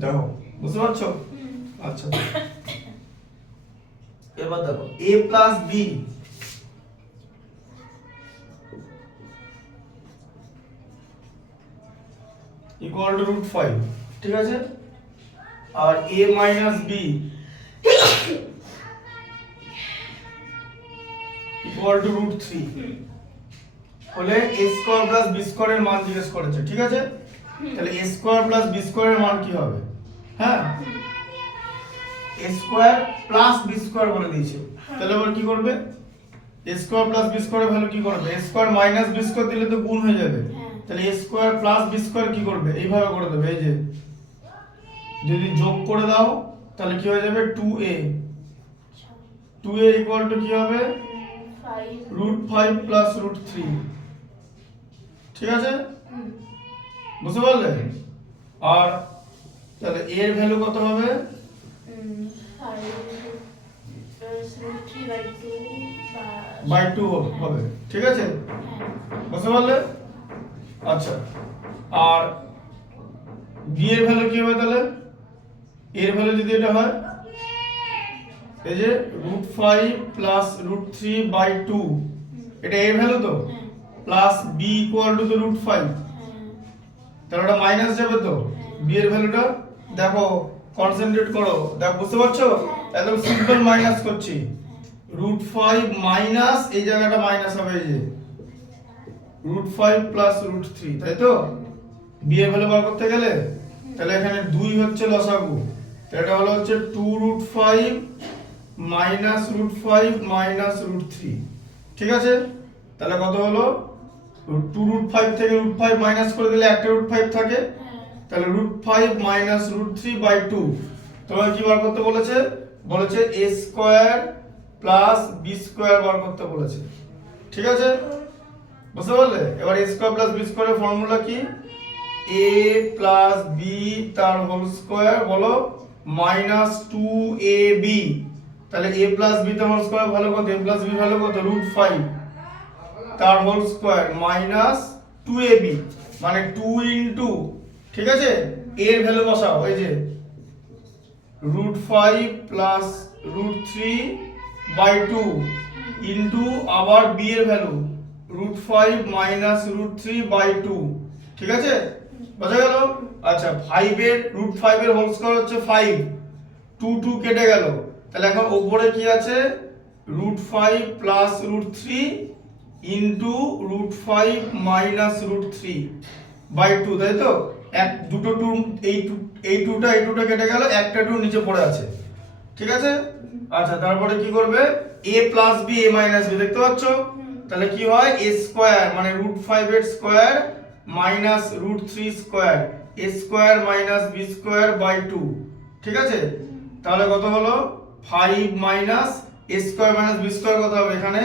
দেখো বুঝতে পারছো? আচ্ছা এবার দেখো a plus b equal to root 5, ঠিক আছে? আর a minus b equal to root 3 হলে a স্কয়ার প্লাস b স্কয়ারের মান জিজ্ঞেস করেছে, ঠিক আছে? তাহলে a স্কয়ার প্লাস b স্কয়ারের মান কি হবে? হ্যাঁ, a square plus b square বলে দিয়েছে, তাহলে এবার কি করবে? a স্কয়ার প্লাস b স্কয়ারের ভ্যালু কি করবে? a square minus b square দিলে তো গুণ হয়ে যাবে, তাহলে a square plus b square কি করবে? এইভাবে করে দেবে, এই যে যদি যোগ করে দাও তাহলে কি হয়ে যাবে? 2a 2a ইকুয়াল টু কি হবে? রুট 5 প্লাস রুট 3, ঠিক আছে? বুঝতে পারলে? আর তাহলে a এর ভ্যালু কত হবে? 5/2 হবে, ঠিক আছে? বুঝতে পারলে? আচ্ছা, আর b এর ভ্যালু কি হবে তাহলে? এর ভ্যালু যদি এটা হয় এই যে রুট 5 প্লাস রুট 3/2, এটা এর ভ্যালু তো, plus b equal to root 5, তাহলে ওটা মাইনাস যাবে তো b এর ভ্যালুটা। দেখো কনসেন্ট্রেট করো, দেখো বুঝতে পারছো? একদম সিম্পল মাইনাস করছি, রুট 5 মাইনাস এই জায়গাটা মাইনাস হবে, এই যে রুট 5 প্লাস রুট 3, তাই তো? b এর ভ্যালু বার করতে গেলে তাহলে এখানে 2 হচ্ছে লসাগু, তাহলে এটা হলো হচ্ছে 2 root 5 minus root 5 minus root 3, ঠিক আছে? তাহলে কত হলো? 2 রুট 5 থেকে রুট 5 মাইনাস করে দিলে একটা রুট 5 থাকে, তাহলে রুট 5 মাইনাস রুট 3/2। তোমাকে কি বার করতে বলেছে? বলেছে a square plus b square বার করতে বলেছে, ঠিক আছে? বুঝতে পারলে? এবার a স্কয়ার প্লাস b স্কয়ারের ফর্মুলা কি? a প্লাস b তার হোল স্কয়ার বলো মাইনাস 2ab, তাহলে a প্লাস b তার হোল স্কয়ার ভালো কত? a প্লাস b ভালো কত? রুট 5 তার হোল স্কয়ার মাইনাস 2ab, মানে 2 ইনটু, ঠিক আছে? a এর ভ্যালু বসাও, এই যে রুট 5 প্লাস রুট 3/2 ইনটু আবার b এর ভ্যালু রুট 5 মাইনাস রুট 3/2, ঠিক আছে? বোঝা গেল? আচ্ছা 5 এর রুট 5 এর হোল স্কয়ার হচ্ছে 5, 2 কেটে গেল, তাহলে এখন উপরে কি আছে? Root 5 plus root 3 into root 5 minus root 3/2, তাই তো? এক দুটো টু, এই টুটা কেটে গেল, একটা টু নিচে পড়ে আছে, ঠিক আছে? আচ্ছা তারপরে কি করবে? a plus b a minus b, দেখতে পাচ্ছ? তাহলে কি হয়? a স্কয়ার মানে রুট 5 এর square minus root 3 square, a square minus b square, ঠিক আছে? তাহলে কত হলো? 5 minus a square minus b square কত হবে এখানে?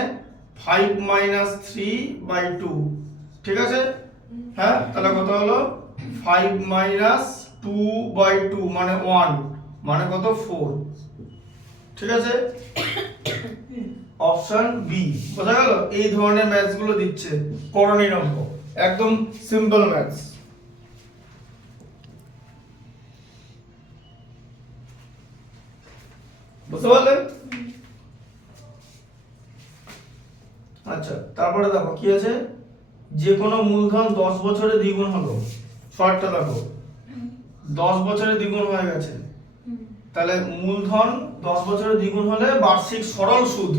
5 মাইনাস 3/2, ঠিক আছে? হ্যাঁ, তাহলে কত হলো? 5 মাইনাস 2/2 মানে 1, মানে কত? 4, ঠিক আছে? Option B. বোঝা গেল? এই ধরনের ম্যাথস গুলো দিচ্ছে করণীয় অঙ্ক, একদম সিম্পল ম্যাথস। বুঝতে পারলে? আচ্ছা তারপরে দেখো কি আছে? যে কোনো মূলধন 10 বছরে দ্বিগুণ হলো, শর্টটা দেখো 10 বছরে দ্বিগুণ হয়ে গেছে, তাহলে মূলধন 10 বছরে দ্বিগুণ হলে বার্ষিক সরল সুদ,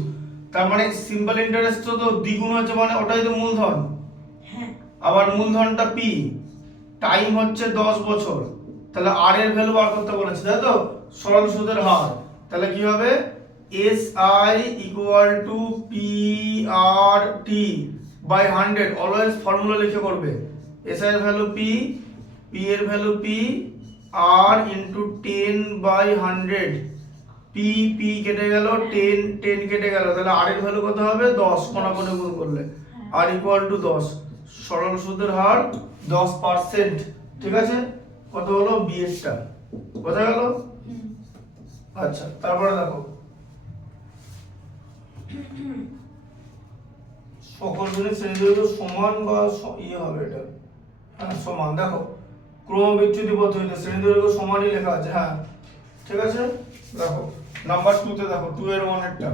তার মানে সিম্পল ইন্টারেস্ট তো দ্বিগুণ হচ্ছে, মানে ওটাই তো মূলধন। আবার মূলধনটা পি, টাইম হচ্ছে 10 বছর, তাহলে আর এর ভ্যালু বার করতে বলেছে, তাই তো? সরল সুদের হার, তাহলে কি হবে? S I equal to P R T by 100, always formula লিখে করবে। এস আই এর ভ্যালু পি, পি এর value P, R into 10/100, P P কেটে গেল, 10 কেটে গেল, তাহলে আর এর ভ্যালু কত হবে? 10, কোণাকুণি গুণ করলে আর ইকুয়াল টু 10, সরল সুদের হার 10%, ঠিক আছে? কত হলো? বি এরটা। বোঝা গেল? আচ্ছা তারপরে দেখো সকল গুণের শ্রেণীগুলো সমান বা ইয়ে হবে, এটা হ্যাঁ সমান। দেখো ক্রমবিচ্যুতি পদ্ধতিতে শ্রেণী দৈর্ঘ্য সমানই লেখা আছে। হ্যাঁ ঠিক আছে, দেখো নাম্বার 2 তে দেখো 2 এর 1 একটা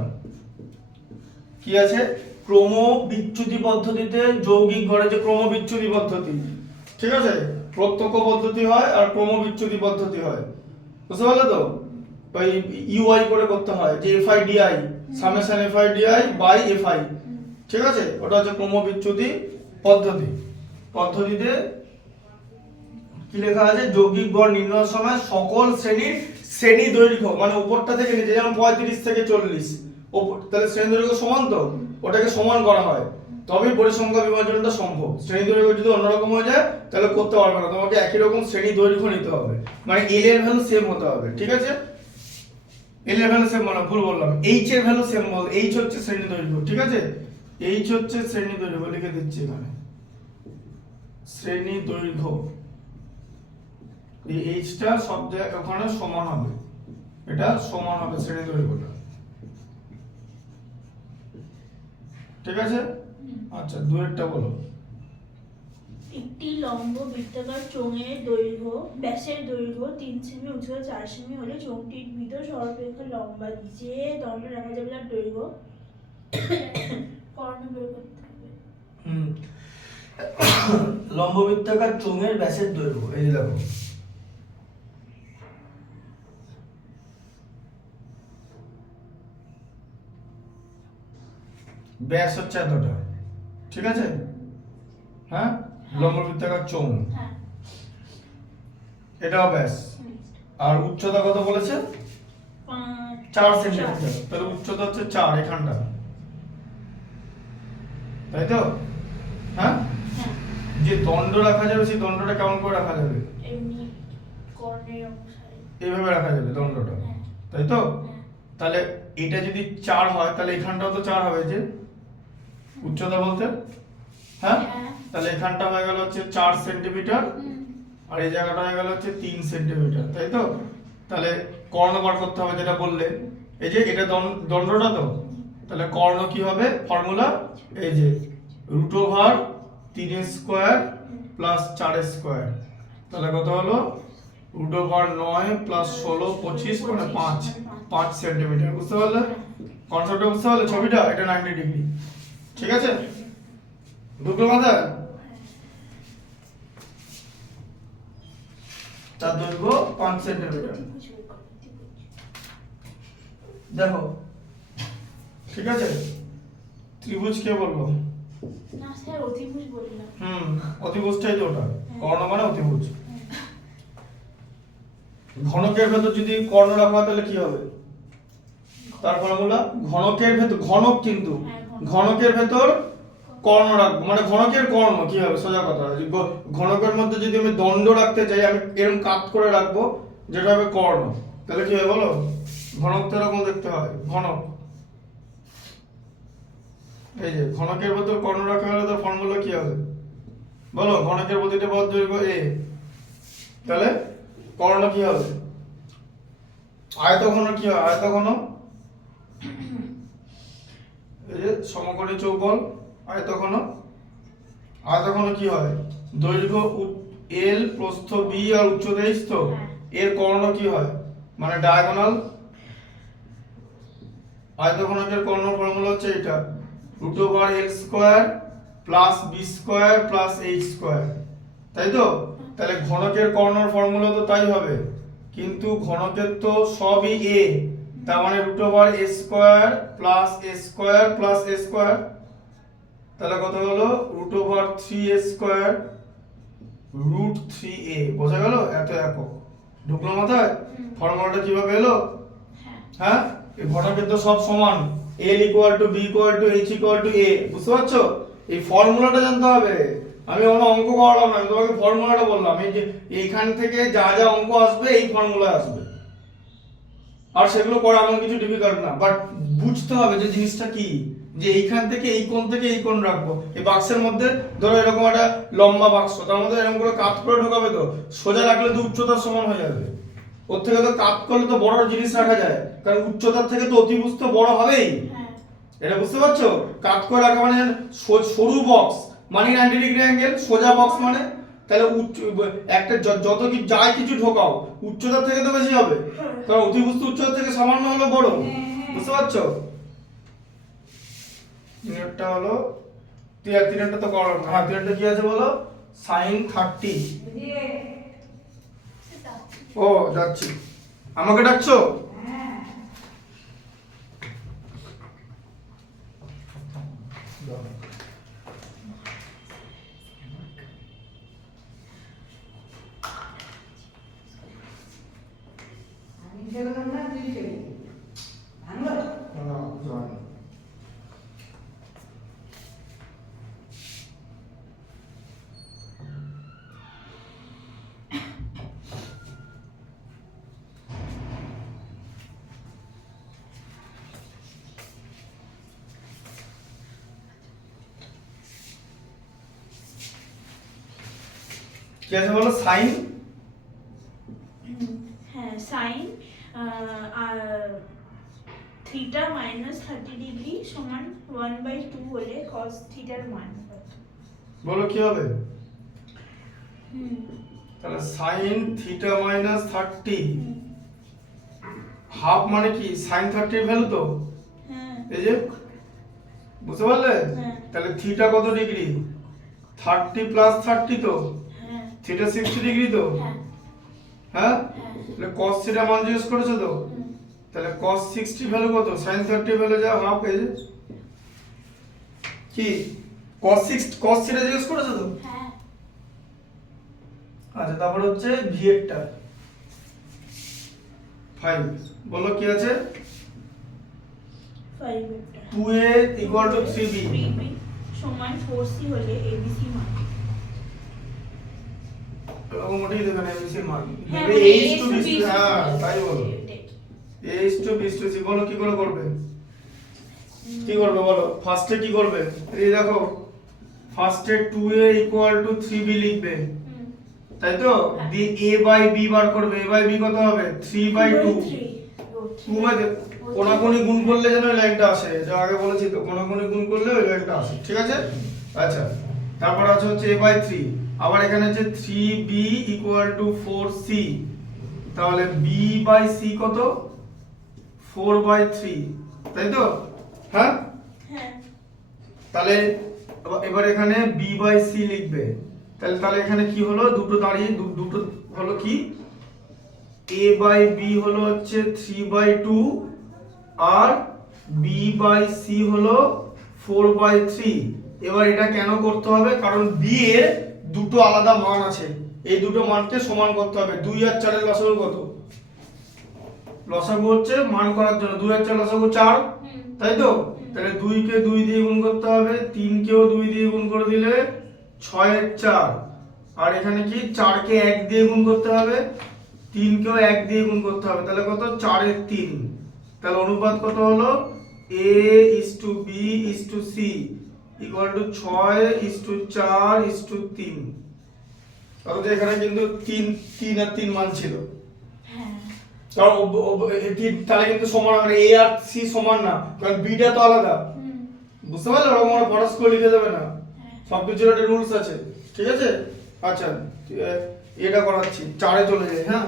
কি আছে, ক্রমবিচ্যুতি পদ্ধতিতে যৌগিক গড়ে যে ক্রমবিচ্যুতি পদ্ধতি, ঠিক আছে, প্রত্যক্ষ পদ্ধতি হয় আর ক্রমবিচ্যুতি পদ্ধতি হয়, বুঝতে পারলে তো? ওই ইউআই করে করতে হয় যে f i d i summation f i d i by f i, ঠিক আছে, ওটা হচ্ছে ক্রমবিচ্যুতি পদ্ধতি। পদ্ধতিতে কি লেখা আছে, যৌগিক গড় নির্ণয়ের সময় সকল শ্রেণীর শ্রেণী দৈর্ঘ্য মানে উপরটা থেকে নিচে, যেমন 35 থেকে 40 ওপর, তাহলে শ্রেণী দৈর্ঘ্য সমান তো, ওটাকে সমান করা হয় তবেই পরিসংখ্যা বিভাজনটা সম্ভব। শ্রেণী দৈর্ঘ্য যদি অন্যরকম হয়ে যায় তাহলে করতে পারবে না, তোমাকে একই রকম শ্রেণী দৈর্ঘ্য নিতে হবে, মানে এল এর ভ্যালু সেম হতে হবে, ঠিক আছে, এল এর ভ্যালু সেম মানে ভুল বললাম, এইচ এর ভ্যালু সেম বল, এইচ হচ্ছে শ্রেণী দৈর্ঘ্য, ঠিক আছে, এইচ হচ্ছে শ্রেণী দৈর্ঘ্য, লিখে দিচ্ছি এখানে শ্রেণী দৈর্ঘ্য, এই এইচটা সব জায়গায় ওখানে সমান হবে, এটা সমান হবে শ্রেণী দৈর্ঘ্যটা, ঠিক আছে। আচ্ছা 2 এরটা বলো। একটি লম্ব বৃত্তাকার চোঙের দৈর্ঘ্য ব্যাসের দৈর্ঘ্য 3 সেমি, উচ্চতা 4 সেমি হলে চোঙটির ভিতর সরলরেখার লম্বা যে দণ্ড রাখা যাবে তার দৈর্ঘ্য কর্ণ বের করতে হবে। লম্ব বৃত্তাকার চোঙের ব্যাসের দৈর্ঘ্য, এই যে দেখো ব্যাস হচ্ছে এতটা, ঠিক আছে, হ্যাঁ, লম্ব বৃত্তাকার চোঙ, হ্যাঁ এটাও ব্যাস, আর উচ্চতা কত বলেছে, 4 সেন্টিমিটার, তাহলে উচ্চতা হচ্ছে 4 এখানটা, তাই তো, হ্যাঁ, যে দণ্ড রাখা যাবে সেই দণ্ডটা কেমন করে রাখা যাবে, এমনি কর্ণের অনুসারে এইভাবে রাখা যাবে দণ্ডটা, তাই তো, তাহলে এটা যদি 4 হয় তাহলে এখানটাও তো 4 হবে, যে উচ্চতা বলতে, হ্যাঁ, তাহলে এখানটা হয়ে গেল হচ্ছে 4 সেন্টিমিটার আর এই জায়গাটা হয়ে গেল হচ্ছে 3 সেন্টিমিটার, তাই তো, তাহলে কর্ণ বার করতে হবে যেটা বললে, এই যে এটা দণ্ডটা তো, তাহলে কর্ণ কি হবে, ফর্মুলা এই যে root over 3 square plus 4 square, তাহলে কত হলো রুট ওভার 9 প্লাস 16 25 মানে 5 সেন্টিমিটার, বুঝতে পারলে কনসেপ্টটা, বুঝতে পারলে ছবিটা, এটা 90 ডিগ্রি, ঠিক আছে, দুটো কথা, তার দৈর্ঘ্য 5 সেন্টিমিটার, দেখো ঠিক আছে। ত্রিভুজ কে বলবো, না স্যার অতিভুজ বললাম, অতিভুজটাই তো ওটা, কর্ণ মানে অতিভুজ। ঘনকের ভেতর যদি কর্ণ রাখা হয় তাহলে কি হবে, তার ফর্মুলা ঘনকের ভেতর, ঘনক কিন্তু ঘনকের ভেতর কর্ণ রাখবো, মানে ঘনকের কর্ণ কি হবে, সোজা কথা, ঘনকের মধ্যে যদি আমি দণ্ড রাখতে চাই আমি এরকম কাট করে রাখবো যেটা হবে কর্ণ, তাহলে কি হবে বলো, ঘনক তো এরকম দেখতে হয়, ঘনক, এই যে ঘনকের ভেতর কর্ণ রাখা হলে তার ফর্মুলা কি হবে বলো, ঘনকের প্রতিটা পদ দৈর্ঘ্য a, তাহলে কর্ণ কি হবে, আয়তঘন কি হয়, আয়তঘন এই যে সমকোণী চৌবল আয়তঘন, আয়তঘন কি হয়, দৈর্ঘ্য l প্রস্থ b আর উচ্চতা h, তো এর কর্ণ কি হয় মানে ডায়াগোনাল, আয়তঘনকের কর্ণ ফর্মুলা হচ্ছে এটা root over l square plus b square plus h square, তাই তো, তাহলে ঘনকের কর্ণর ফর্মুলা তো তাই হবে, কিন্তু ঘনকের তো সবই a, তার মানে root over a square plus a square plus a square, তাহলে কত হলো root over 3a square root 3a, বোঝা গেল, এত একক, ঢুকলো মাথায়, ফর্মুলাটা কিভাবে এলো, হ্যাঁ, এই ঘনকের তো সব সমান, l equal to b equal two h equal to a, বুঝতে পারছো, এই ফর্মুলাটা জানতে হবে, আমি কোনো অঙ্ক করালাম না, আমি তোমাকে ফর্মুলাটা বললাম, এই যে এইখান থেকে যা যা অঙ্ক আসবে এই ফর্মুলা আসবে, আর সেগুলো করা এমন কিছু ডিফিকাল্ট না, বাট বুঝতে হবে যে জিনিসটা কি, যে এইখান থেকে এই কোণ থেকে এই কোণ রাখবো, এই বাক্সের মধ্যে ধরো এরকম একটা লম্বা বাক্স, তার মধ্যে এরকম করে কাট করে ঢোকাবে, তো সোজা রাখলে তো উচ্চতার সমান হয়ে যাবে, ওর থেকে তো কাট করলে তো বড় জিনিস রাখা যায়, কারণ উচ্চতার থেকে তো অতিভুজ তো বড় হবেই, এটা বুঝতে পারছো, কাট করে রাখা মানে সরু বক্স মানে 90 ডিগ্রি অ্যাঙ্গেল, সোজা বক্স মানে তাহলে একটা যত কি যাই কিছু ঢোকাও উচ্চতা থেকে তো বেশি হবে, কারণ অতিবস্তু উচ্চতা থেকে সামান্য হলো বড়, বুঝতে পারছো? তিনটা হলো তিনটা তো করো না। হ্যাঁ, তিনটা কি আছে বলো? sin 30। ও যাচ্ছি, আমাকে ডাকছো? কি আছে বলো? সাইন, হ্যাঁ সাইন থিটা মাইনাস 30 ডিগ্রি সমান 1/2 হলে cos থিটার মান কত? বলো কি হবে? হুম তাহলে sin থিটা মাইনাস 30 হাফ মানে কি sin 30 এর ভ্যালু তো, হ্যাঁ এই যে, বুঝতে পারলে? হ্যাঁ। তাহলে থিটা কত ডিগ্রি? 30 প্লাস 30 তো, হ্যাঁ থিটা 60 ডিগ্রি তো, হ্যাঁ হ্যাঁ? হ্যাঁ তাহলে cos থিটা মান জিজ্ঞেস করেছো তো, তাহলে cos 60 ভ্যালু কত? sin 30 ভ্যালু যা হাফ, এই যে কি cos থিটা জিজ্ঞেস করেছো তো? হ্যাঁ আচ্ছা, তারপর হচ্ছে v একটা 5, বলো কি আছে? 5 এটা 2a equal to 3b, 3b সমান 4c হলে abc মান। এরকম মোটেই দেবে না abc এর মান, হ্যাঁ দেবে মানে a is to b, হ্যাঁ তাই বলো, এটাই। a is to b to c। বলো কি করে করবে? কি করবে বলো? ফার্স্টে কি করবে? এই দেখো, ফার্স্টে 2a equal to 3b লিখবে, হুম, তাই তো? দিয়ে a by b বার করবে, a by b কত হবে? 3/2। 2 কোনাকুনি গুণ করলে যেন ওই লাইনটা আসে, যা আগে বলেছি তো, কোনাকুনি গুণ করলে ওই লাইনটা আসে, ঠিক আছে? আচ্ছা, তারপর আছে হচ্ছে a/3, আবার এখানে হচ্ছে 3b equal to 4c, তাহলে b/c কত? 4/3, তাই তো? হ্যাঁ, হ্যাঁ তাহলে এবার এখানে b/c লিখবে, তাহলে এখানে কি হলো? দুটো দাঁড়িয়ে দুটো হলো কি, a/b হলো হচ্ছে 3/2 আর b/c হলো 4/3। এবার এটা কেন করতে হবে? কারণ b এর দুটো আলাদা মান আছে, এই দুটো মানকে সমান করতে হবে। 2 আর 4 এর লসাগু কত? লসাগু হচ্ছে মান করার জন্য 2 আর 4 লসাগু 4, তাই তো? তাহলে 2 কে 2 দিয়ে গুণ করতে হবে, 3 কেও 2 দিয়ে গুণ করে দিলে 6 এর 4, আর এখানে কি 4 কে 1 দিয়ে গুণ করতে হবে, 3 কেও 1 দিয়ে গুণ করতে হবে, তাহলে কত? 4 এর 3। তাহলে অনুপাত কত হলো? a/b/c equal to 6:4:3। অর্থাৎ এখানে কিন্তু 3 আর 3 মান ছিল, হ্যাঁ কারণ তাহলে কিন্তু সমান হবে, a আর c সমান না, কারণ b টা তো আলাদা, বুঝতে পারলে? ওরকম আমরা ফরাস করে লিখে দেবে না, সবকিছুর একটা রুলস আছে, ঠিক আছে? আচ্ছা, এটা করাচ্ছি, 4 এ চলে যাই। হ্যাঁ,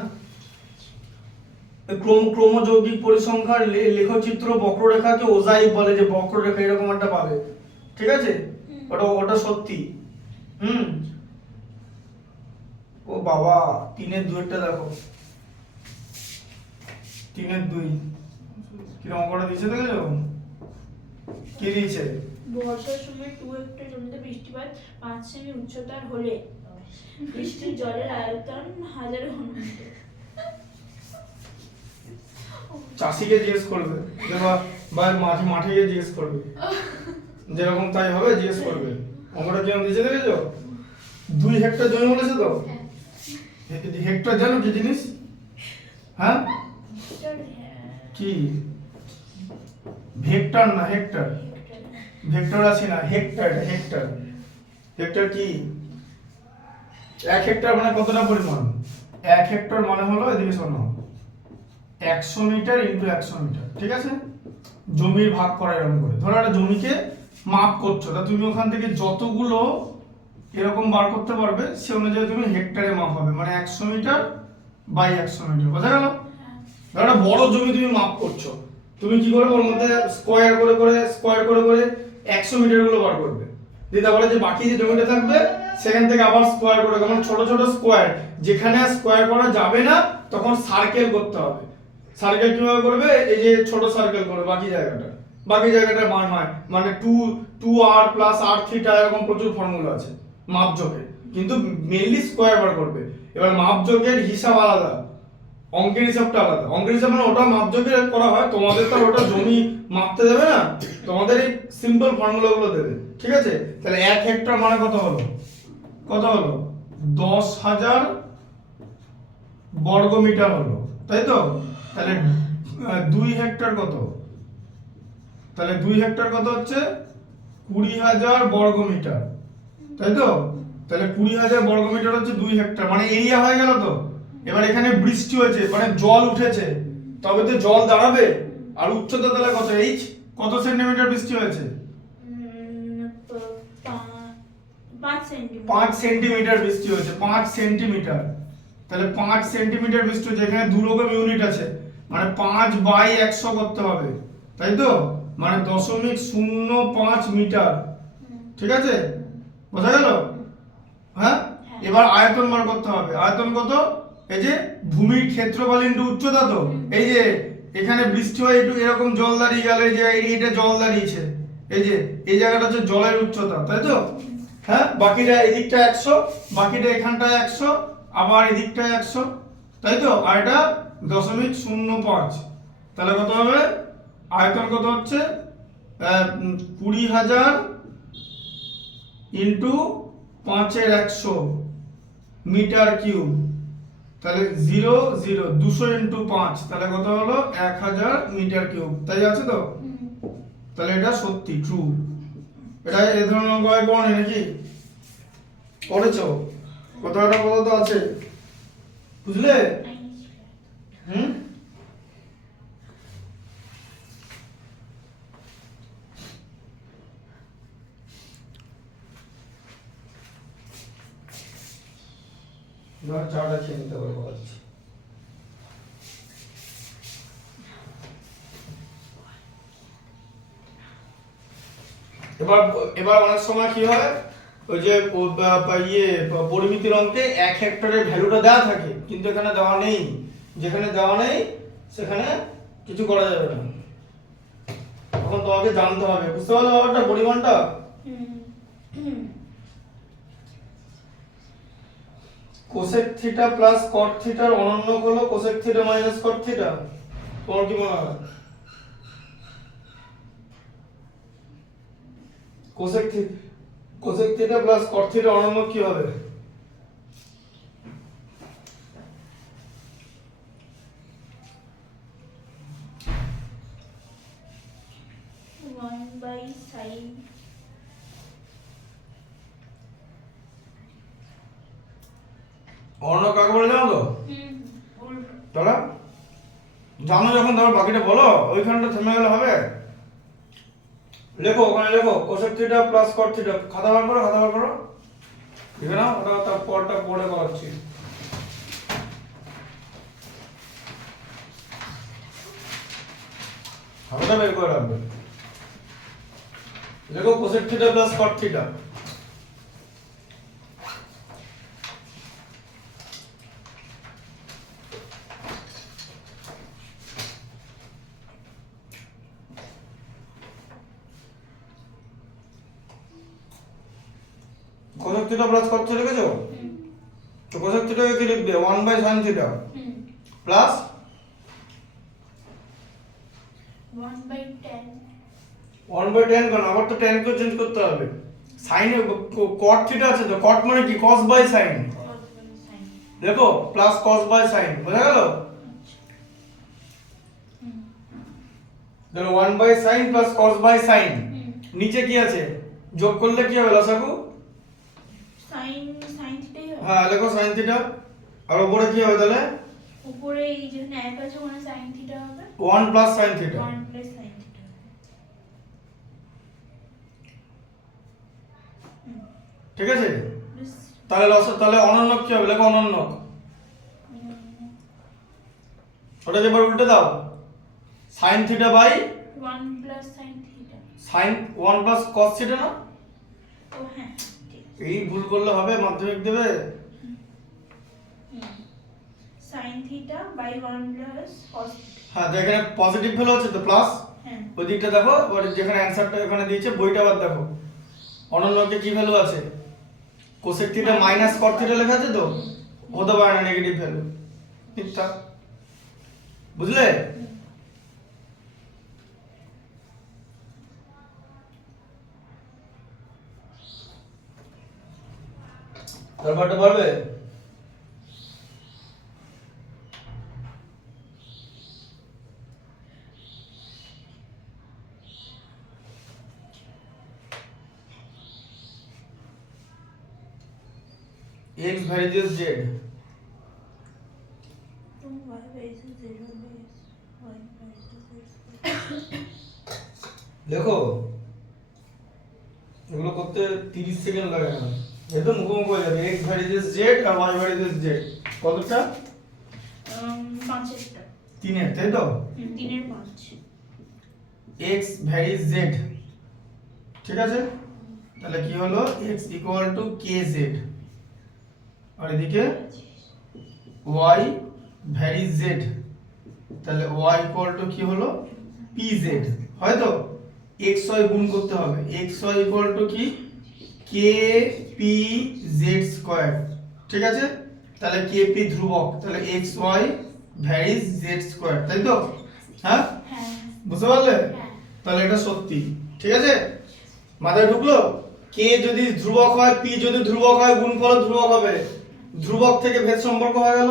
ক্রমযৌগিক পরিসংখ্যার লেখচিত্র বক্ররেখাকে ওজাইক বলে, যে বক্ররেখা এরকম একটা পাবে, ঠিক আছে? ওটা সত্যি। ও বাবা, 3/2 দেখো, 3/2 কিরকম করে দিয়েছে দেখেছো? কি দিয়েছে? বর্ষার সময় 2 হেক্টর জমিতে বৃষ্টিপাত 5 সেমি উচ্চতার হলে বৃষ্টির জলের আয়তন 1000 ঘনমিটার। চাষিকে জিজ্ঞেস করবে, বা মাঠে গিয়ে জিজ্ঞেস করবে, যেরকম তাই হবে, জিজ্ঞেস করবে। অঙ্কটা কেমন দিয়েছে দেখেছো? 2 হেক্টর জমি বলেছে তো, হেক্টর জানো কি জিনিস? হ্যাঁ, কি? ভেক্টর না, হেক্টর। ভেক্টর আছে না, হেক্টর, হেক্টর। হেক্টর কি? 1 হেক্টর মানে কতটা পরিমাণ? 1 হেক্টর মানে হলো, এদিকে শোনো, 100 মিটার ইনটু 100 মিটার, ঠিক আছে? জমির ভাগ করা এরকম করে, ধরো একটা জমিকে মাপ করছো, তা তুমি ওখান থেকে যতগুলো এরকম বার করতে পারবে, সে অনুযায়ী তুমি হেক্টরে মাপ হবে, মানে 100 মিটার বাই 100 মিটার, বোঝা গেল? ধরো একটা বড় জমি তুমি মাপ করছো, তুমি কি করবে, ওর মধ্যে স্কোয়ার করে করে 100 মিটার গুলো বার করবে, দিয়ে তারপরে যে বাকি যে জমিটা থাকবে সেখান থেকে আবার স্কোয়ার করে, যেমন ছোট ছোট স্কোয়ার, যেখানে স্কোয়ার করা যাবে না তখন সার্কেল করতে হবে। সার্কেল কিভাবে করবে, এই যে ছোট সার্কেল করবে বাকি জায়গাটা মান হয়, মানে 2r প্লাস r থিটা, এরকম প্রচুর ফর্মুলা আছে মাপজোকের, কিন্তু মেইনলি স্কোয়ার বার করবে। এবার মাপজোকের হিসাব আলাদা, অঙ্কের হিসাবটা আলাদা। অঙ্কের হিসাব মানে ওটা মাপজোকে করা হয়, তোমাদের তো আর ওটা জমি মাপতে দেবে না, তোমাদের এই সিম্পল ফর্মুলাগুলো দেবে, ঠিক আছে? তাহলে 1 হেক্টর মানে কত হলো, 10,000 বর্গ মিটার হলো, তাই তো? তাহলে 2 হেক্টর কত, তাহলে 2 হেক্টর কত হচ্ছে 20,000 বর্গ মিটার, তাই তো? তাহলে 20,000 বর্গ মিটার হচ্ছে 2 হেক্টর, মানে এরিয়া হয়ে গেল তো। এবার এখানে বৃষ্টি হয়েছে, মানে জল উঠেছে, তবে তো জল দাঁড়াবে। আর উচ্চতা তাহলে কত, কত সেন্টিমিটার বৃষ্টি হয়েছে? 5 সেন্টিমিটার বৃষ্টি হয়েছে, 5 সেন্টিমিটার। তাহলে 5 সেন্টিমিটার বৃষ্টি হয়েছে, এখানে 2 রকম ইউনিট আছে, মানে 5 বাই 100 করতে হবে, তাই তো? মানে 0.05 মিটার, ঠিক আছে? বোঝা গেল? হ্যাঁ, এবার আয়তন বার করতে হবে। আয়তন কত, এই যে ভূমির ক্ষেত্রফল ইনটু উচ্চতা, তো এই যে এখানে বৃষ্টি হয় একটু এরকম জল দাঁড়িয়ে গেল, এই যে এইটা জল দাঁড়িয়েছে, এই যে এই জায়গাটা হচ্ছে জলের উচ্চতা, তাই তো? হ্যাঁ, বাকিটা এদিকটা 100, বাকিটা এখানটায় 100, আবার এদিকটায় 100, তাই তো? আর এটা 0.05, তাহলে কত হবে, আয়তন কত হচ্ছে 20,000 ইন্টু 5 এর 100 মিটার কিউব, তাহলে 200 ইন্টু 5, তাহলে কত হলো 1000 মিটার কিউব, তাই আছে তো? তাহলে এটা সত্যি ট্রু। এটা এই ধরনের অঙ্ক হয় পড়নি নাকি, পড়েছো? কথাটা কত তো আছে, বুঝলে? হুম, চাটা খেয়ে নিতে পারবো বলাচ্ছি। এবার এবার অনেক সময় কি হয়, ওই যে পরিমিতির অঙ্কে 1 হেক্টরের ভ্যালুটা দেওয়া থাকে, কিন্তু এখানে দেওয়া নেই, যেখানে দেওয়া নেই সেখানে কিছু করা যাবে না, তখন তোমাকে জানতে হবে, বুঝতে পারলে ব্যাপারটা, পরিমাণটা? কোসেক থিটা প্লাস কট থিটার অনন্য হলো কোসেক থিটা মাইনাস কট থিটা, তোমার কি মনে হয়? Cosec theta plus cot theta অনন্য কি হবে? অন্য কাকে বলে জানো তো? তাহলে জানো যখন, তারপর বাকিটা বলো, ওইখানটা থেমে গেলে হবে? লেখো, ওখানে লেখো cosec theta plus cot theta, খাতা বার করো, লিখে নাও, ওটা তার পরটা পড়ে করাচ্ছি। খাতাটা বের করে রাখবে, লেখো cosec theta plus cot theta. Cosec theta plus cot theta লিখেছো? তো কোসেক থিটাকে কি লিখবে, 1/sin থিটা প্লাস 1/tan কেন, আবার তো tan কে চেঞ্জ করতে হবে, sin cot থিটা আছে তো, cot মানে কি, cos বাই sin, দেখো প্লাস cos বাই sin, বোঝা গেল? দেখো 1/sin plus cos by sin, নিচে কি আছে, যোগ করলে কি হবে লসাগু? sin থিটাই হবে। হ্যাঁ, লেখো sin থিটা, আর উপরে কি হবে তাহলে? উপরে এই যে এক আছে ওখানে sin থিটা হবে, 1 plus sin theta, 1 plus sin theta. ঠিক আছে? তাহলে অনন্য কি হবে? লেখো অনন্য। ওটাকে এবার উল্টে দাও, sin theta by 1 plus sin theta. sin 1 plus cos theta না? ও হ্যাঁ ঠিক আছে। এই ভুল করলে হবে? মাধ্যমিক দেবে। sin theta by 1 plus cos theta. হ্যাঁ, তো এখানে পজিটিভ ভ্যালু আছে তো প্লাস, হ্যাঁ ওই দিকটা দেখো, ওর যেখানে অ্যানসারটা এখানে দিয়েছে বইটা আবার দেখো। অনন্যকে কি ভ্যালু আছে? কোসেক থিটা মাইনাস কট থিটা লেখা আছে তো, হতে পারে না নেগেটিভ ভ্যালু, মিথ্যা। বুঝলে? তারপরটা পারবে? x varies z, তো y varies 0 base y varies 0। দেখো এগুলো করতে 30 সেকেন্ড লাগে না, এই তো মুখোমুখি হয়ে যাবে। x varies z আর y varies z কতটা? 5এরটা। 3 এর, তাই তো? 3 এর 5। x varies z, ঠিক আছে? তাহলে কি হলো? x equal to kz, আর এদিকে y varies z, তাহলে y equal to কি হলো? pz, হয়তো xy গুণ করতে হবে। xy equal to কি? kpz স্কয়ার, ঠিক আছে? তাহলে kp ধ্রুবক, তাহলে xy varies z স্কয়ার, তাই তো? হ্যাঁ, হ্যাঁ বুঝতে পারলে? হ্যাঁ। তাহলে এটা সত্যি, ঠিক আছে? মাথায় ঢুকলো? k যদি ধ্রুবক হয়, p যদি ধ্রুবক হয়, গুণফল ধ্রুবক হবে, ধ্রুবক থেকে ভেদ সম্পর্ক হয়ে গেল,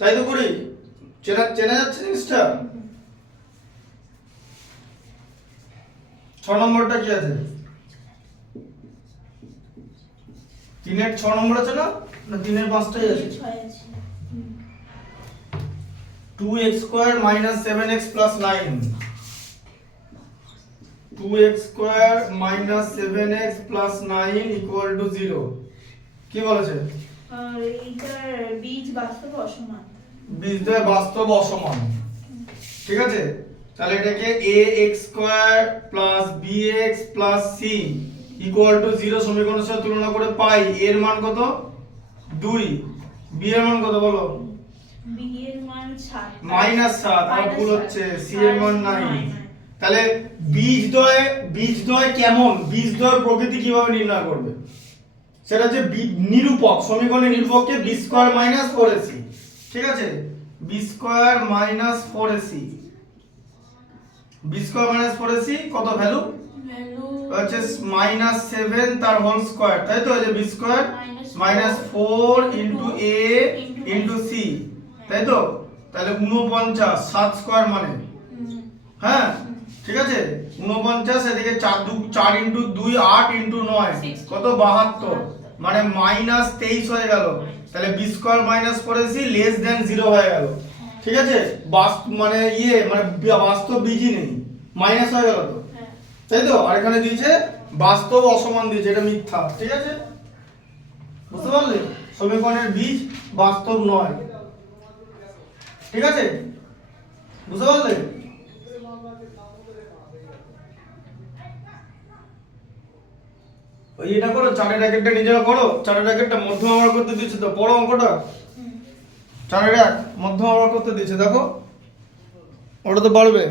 তাই তো করি? চেনা চেনা যাচ্ছে জিনিসটা? 6 নম্বরটা কি আছে? 3 এর 6 নম্বর আছে না? না 3 এর 5টাই আছে? 6 আছে। 2x square minus 7x plus 9, 2x square minus 7x plus 9 equal to 0, কি বলেছে? আর এইটার বীজ বাস্তব অসমান। বীজদ্বয় বাস্তব অসমান, ঠিক আছে? তাহলে এটাকে ax square plus bx plus c equal to 0 সমীকরণের সাথে তুলনা করে পাই a এর মান কত? 2, b এর মান কত বলো? b এর মান 7 মাইনাস 7, আর ভুল হচ্ছে, c এর মান 9। তাহলে বীজদ্বয় কেমন? বীজদ্বয় প্রকৃতি কিভাবে নির্ণয় করবে? সেটা হচ্ছে নিরূপক, সমীকরণের নিরূপককে b স্কয়ার মাইনাস 4ac, ঠিক আছে? b square minus 4ac, b square minus 4ac কত ভ্যালু? ভ্যালু হচ্ছে মাইনাস 7 তার হোল স্কয়ার, তাই তো? এই যে b square minus 4 into a into c, তাই তো? তাহলে 49, 7 স্কয়ার মানে, হ্যাঁ ঠিক আছে? 49, এদিকে 4 ইনটু 2 8 ইনটু 9 কত? 72, মানে মাইনাস 23 হয়ে গেল। তাহলে b square minus 4ac less than 0 হয়ে গেল, ঠিক আছে? মানে বাস্তব বীজই নেই, মাইনাস হয়ে গেল তো, তাই তো? আর এখানে দিয়েছে বাস্তব অসমান দিয়েছে, এটা মিথ্যা, ঠিক আছে? বুঝতে পারলে? সমীকরণের বীজ বাস্তব নয়, ঠিক আছে? বুঝতে পারলে? ওই এটা করো, চারের র্যাকেটটা নিজেরা করো, চারের র্যাকেটটা মধ্যম ব্যবহার করতে দিয়েছে তো, পড়ো অঙ্কটা। চারের এক মধ্যম ব্যবহার করতে দিয়েছে, দেখো ওটা তো পারবে।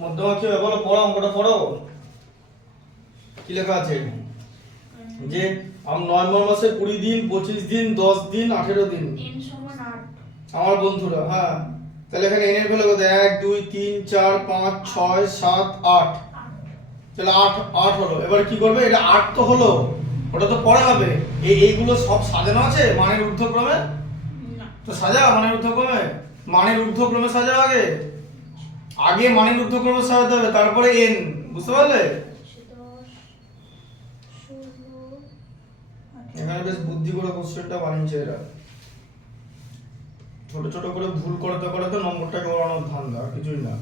মধ্যমা কি হবে বলো, পড়ো অঙ্কটা পড়ো। কি লেখা আছে? যে 9 মাসে 20 দিন, 25 দিন, 10 দিন, 18 দিন। n সমান 8। আমার বন্ধুরা, হ্যাঁ, তাহলে এখানে n এর ভ্যালু কত? 1 2 3 4 5 6 7 8। তাহলে 8 হলো। এবার কি করবে? এটা 8 তো হলো, ওটা তো পরে হবে। এইগুলো সব সাজানো আছে মানের ঊর্ধ্বক্রমে? না। তো সাজাও মানের ঊর্ধ্বক্রমে, মানের ঊর্ধ্বক্রমে সাজাও আগে। আগে মানের ঊর্ধ্বক্রমে সাজাতে হবে, তারপরে n, বুঝতে পারলে? 10 16 এখানে বেশ বুদ্ধি করে কোশ্চেনটা বানিয়েছে এরা। ছোট ছোট করে ভুল করতে করতে নম্বরটাকে ওড়ানোর ধান্দা, আর কিছুই না।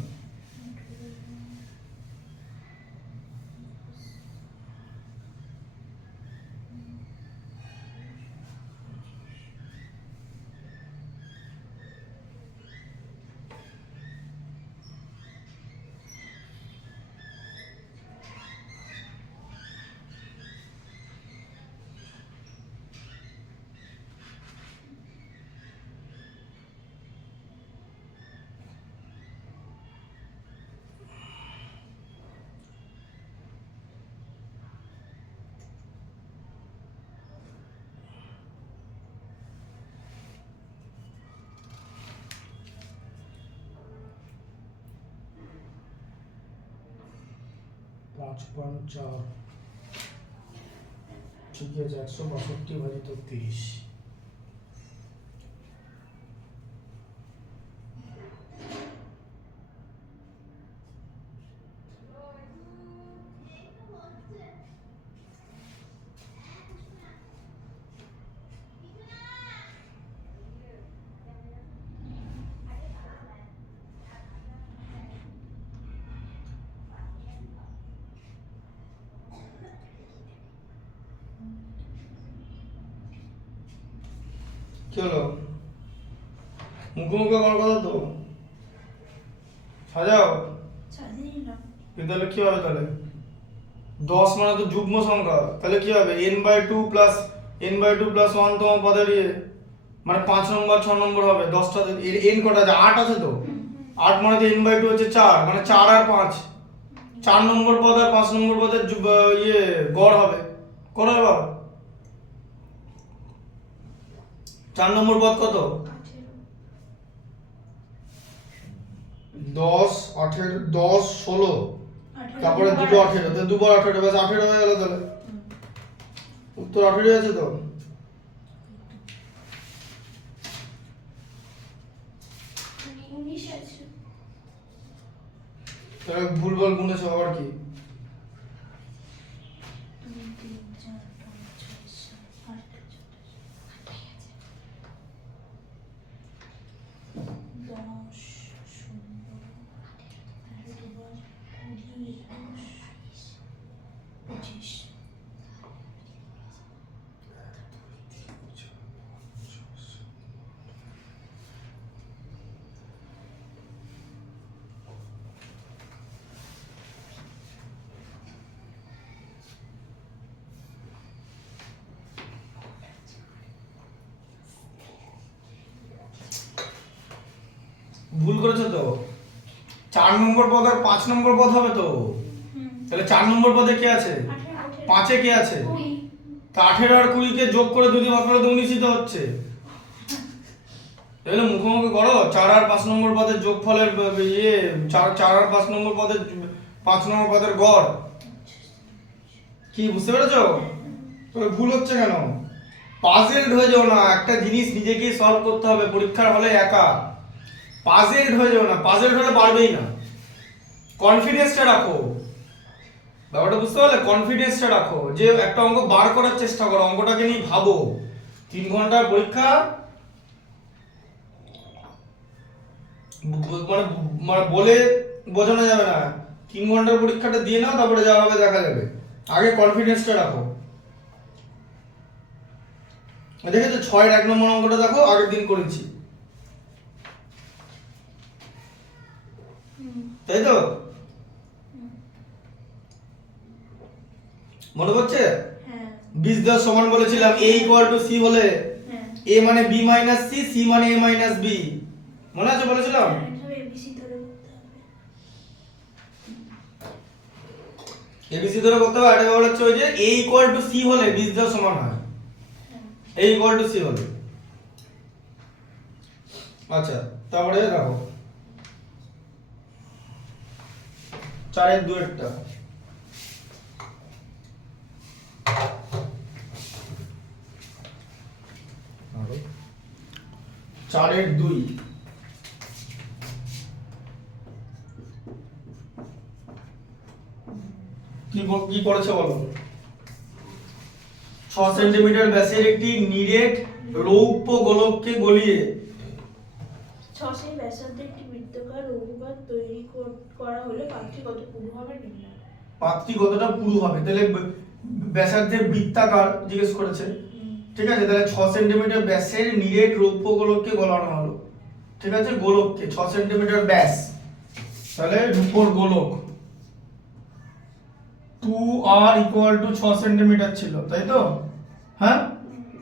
পাঁচ পাঁচ 4, ঠিক আছে। 162 ভাজিত 30। কি হলো? মুখোমুখি করার কথা তো, সাজাও। সাজিয়ে নিলাম। তাহলে কি হবে? তাহলে 10 মানে তো যুগ্ম সংখ্যা, তাহলে কি হবে? n/2 প্লাস n/2 প্লাস 1 তোমার পদের মানে 5 নম্বর 6 নম্বর হবে। 10টা n কটা আছে? 8 আছে তো। 8 মানে তো n/2 হচ্ছে 4, মানে 4 আর 5, 4 নম্বর পদ আর 5 নম্বর পদের গড় হবে। করো এবার। 4 নম্বর পদ কত? 10 18 10 16, তারপরে দুটো 18, তো দুবার 18, ব্যাস 18 হয়ে গেল। তাহলে উত্তর 18 আছে তো। তাহলে ভুলভাল গুনেছো আবার কি? 2 3 4 5 6 7 8 10 16 18 25। ভুল করেছো তো। 4 নম্বর পদ আর 5 নম্বর পদ হবে তো। তাহলে 4 নম্বর পদে কে আছে? 5 এ কে আছে? তা 18 আর 20 কে যোগ করে যদি ভাগ করে তো 19 তো হচ্ছে। তাহলে মুখোমুখি করো 4 আর 5 নম্বর পদের যোগফলের 4 আর 5 নম্বর পদের 5 নম্বর পদের গড় কি, বুঝতে পেরেছো? তবে ভুল হচ্ছে কেন? পাজেলড হয়ে যাও না, একটা জিনিস নিজেকেই সলভ করতে হবে পরীক্ষার হলে একা। পাজেলড হয়ে যাও না, পাজেলড হলে পারবেই না। কনফিডেন্সটা রাখো, ব্যাপারটা বুঝতে পারলে? কনফিডেন্সটা রাখো, যে একটা অঙ্ক বার করার চেষ্টা করো, অঙ্কটাকে নিয়ে ভাবো। 3 ঘন্টার পরীক্ষা, মানে মানে বলে বোঝানো যাবে না। 3 ঘন্টার পরীক্ষাটা দিয়ে নাও, তারপরে যা হবে দেখা যাবে। আগে কনফিডেন্সটা রাখো। দেখেছো 6 এর 1 নম্বর অঙ্কটা দেখো, আগের দিন করেছি, তাই তো? মনে পড়ছে? হ্যাঁ। বীজদ্বয় সমান বলেছিলাম a = c হলে a মানে b - c, c মানে a - b, মনে আছে বলেছিলাম? এভাবে ABC ধরে করতে হবে। এবিসি ধরে করতে হবে। আরেকটা ব্যাপার হচ্ছে ওই যে a ইকুয়াল টু c হলে বিজটা সমান হয়, a ইকুয়াল টু c হলে। আচ্ছা তারপরে দেখো 4/2 4/2 কি করেছে বলো? 6 সেন্টিমিটার ব্যাসের একটি নিরেট রৌপ্য গোলককে গলিয়ে 6 সেমি ব্যাসার্ধের একটি বৃত্তাকার রঘুপাত তৈরি করা হলে পাত্রটি কত পুরু হবে নির্ণয়। পাত্রটি কতটা পুরু হবে, তাহলে ব্যাসার্ধের বৃত্তাকার জিজ্ঞেস করেছে, ঠিক আছে? তাহলে 6 সেন্টিমিটার ব্যাসের নিরেট রৌপ্য গোলককে গলানো হলো, ঠিক আছে? গোলককে 6 সেন্টিমিটার ব্যাস, তাহলে রূপোর গোলক 2r ইকুয়াল টু 6 সেন্টিমিটার ছিল, তাই তো? হ্যাঁ,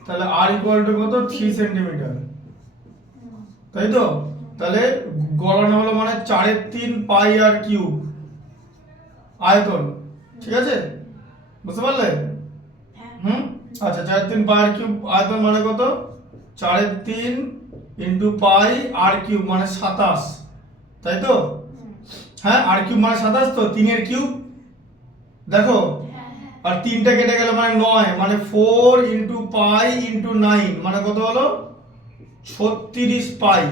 তাহলে r ইকুয়াল টু কত? 3 সেন্টিমিটার, তাই তো? তাহলে গড়ানো হলো মানে 4/3 পাই আর কিউব আয়তন, ঠিক আছে? বুঝতে পারলে? আচ্ছা 4/3 পাই আর কিউব আয়তন মানে কত? 4/3 ইন্টু পাই আর কিউব মানে 27, তাই তো? হ্যাঁ, আর কিউব মানে 27, তো 3 এর কিউব দেখো, আর 3টা কেটে গেল মানে 9, মানে 4 ইন্টু পাই ইন্টু 9 মানে কত হলো? 36 পাই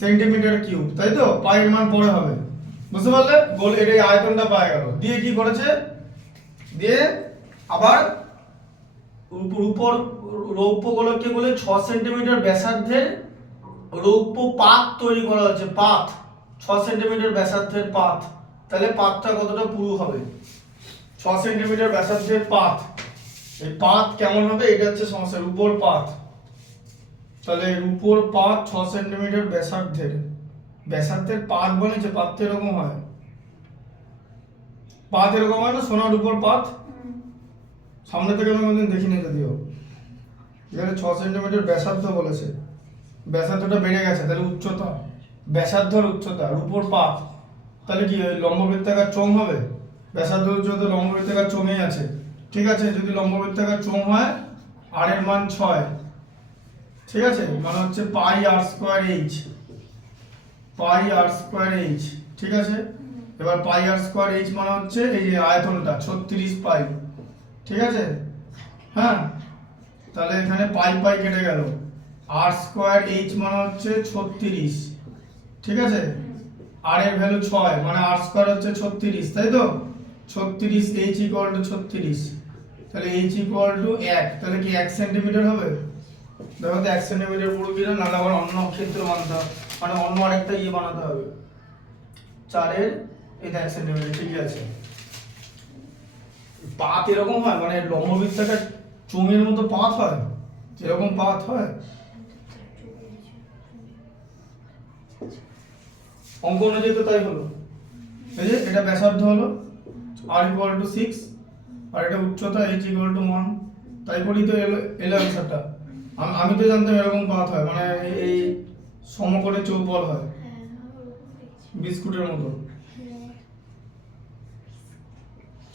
সেন্টিমিটার কিউব, তাই তো? পাই এর মান পরে হবে, বুঝতে পারলে? গোল এর এই আয়তনটা পাওয়া গেল। দিয়ে কি করেছে? দিয়ে আবার উপর রৌপ্য গোলককে বলে 6 সেন্টিমিটার ব্যাসার্ধের রৌপ্য পাত তৈরি করা হয়েছে। পাত 6 সেন্টিমিটার ব্যাসার্ধের পাত, তাহলে পাতটা কতটা পুরু হবে? 6 সেন্টিমিটার ব্যাসার্ধের পাত, এই পাত কেমন হবে এটা হচ্ছে সমস্যা। রূপোর পাত, তাহলে রূপোর পাত 6 সেন্টিমিটার ব্যাসার্ধের, ব্যাসার্ধের পাত বলেছে, পাত তো এরকম হয়, পাত এরকম হয় না? সোনার রূপোর পাত সামনে থেকে আমি কোনদিন দেখিনি যদিও। এখানে 6 সেন্টিমিটার ব্যাসার্ধ বলেছে, ব্যাসার্ধটা বেড়ে গেছে, তাহলে উচ্চতা, ব্যাসার্ধর উচ্চতা রূপোর পাত, তাহলে কি ওই লম্ববৃত্তাকার চোঙ হবে? ব্যাসার্ধ উচ্চতা লম্ববৃত্তাকার চোঙেই আছে, ঠিক আছে? যদি লম্ববৃত্তাকার চোঙ হয় আর এর মান 6, ঠিক আছে? মানে হচ্ছে পাই আর স্কয়ার এইচ, পাই আর স্কয়ার এইচ, ঠিক আছে? এবার পাই আর স্কয়ার এইচ মানে হচ্ছে এই যে আয়তনটা 36 পাই, ঠিক আছে? হ্যাঁ, তাহলে এখানে পাই পাই কেটে গেল, আর স্কয়ার এইচ মানে হচ্ছে 36, ঠিক আছে? আর এর ভ্যালু 6 মানে আর স্কয়ার হচ্ছে 36, তাই তো? 36 এইচ ইকুয়াল টু 36, তাহলে এইচ ইকুয়াল টু 1, তাহলে কি 1 সেন্টিমিটার হবে? দেখো তো 1 সেন্টিমিটার পুরো কিনা, নাহলে আবার অন্য ক্ষেত্র মানতে হবে, মানে অন্য আরেকটা ইয়ে বানাতে হবে। 4 এর এটা 1 সেন্টিমিটার, ঠিক আছে? পাত এরকম হয়, মানে লম্ববৃত্তাকার চোঙের মতো পাত হয়, এরকম পাত হয়। অঙ্ক অনুযায়ী তো তাই হলো। এই যে এটা ব্যাসার্ধ হলো r ইকুয়াল টু 6, আর এটা উচ্চতা h ইকুয়াল টু 1, তাই করেই তো এলো অ্যান্সারটা। আমি তো জানতাম এরকম পাত হয়, মানে এই সমকোণে চৌপল হয়, বিস্কুটের মতো।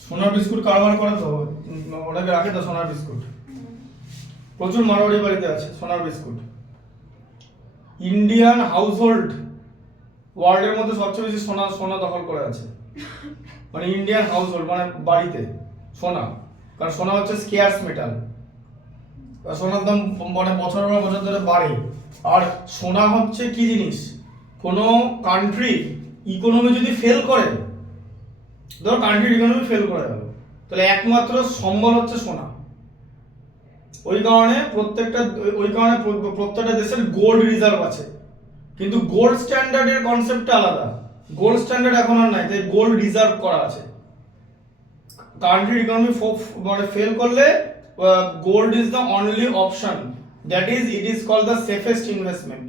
সোনার বিস্কুট কারবার করে তো, ওটাকে রাখে তো সোনার বিস্কুট, প্রচুর মারোয়াড়ি বাড়িতে আছে সোনার বিস্কুট। ইন্ডিয়ান হাউসহোল্ড ওয়ার্ল্ডের মধ্যে সবচেয়ে বেশি সোনা দখল করে আছে, মানে ইন্ডিয়ান হাউসহোল্ড মানে বাড়িতে সোনা, কারণ সোনা হচ্ছে স্কেয়ার্স মেটাল, সোনার দাম মানে বছরের পর বছর ধরে বাড়ে। আর সোনা হচ্ছে কি জিনিস, কোনো কান্ট্রি ইকোনমি যদি ফেল করে, ধরো কান্ট্রির ইকোনমি ফেল করে গেল, তাহলে একমাত্র সম্বল হচ্ছে সোনা। ওই কারণে প্রত্যেকটা দেশের গোল্ড রিজার্ভ আছে, কিন্তু গোল্ড স্ট্যান্ডার্ডের কনসেপ্টটা আলাদা। গোল্ড স্ট্যান্ডার্ড এখন আর নাই, তাই গোল্ড রিজার্ভ করা আছে। কান্ট্রির ইকোনমি মানে ফেল করলে gold is the only option, that is it is called the safest investment.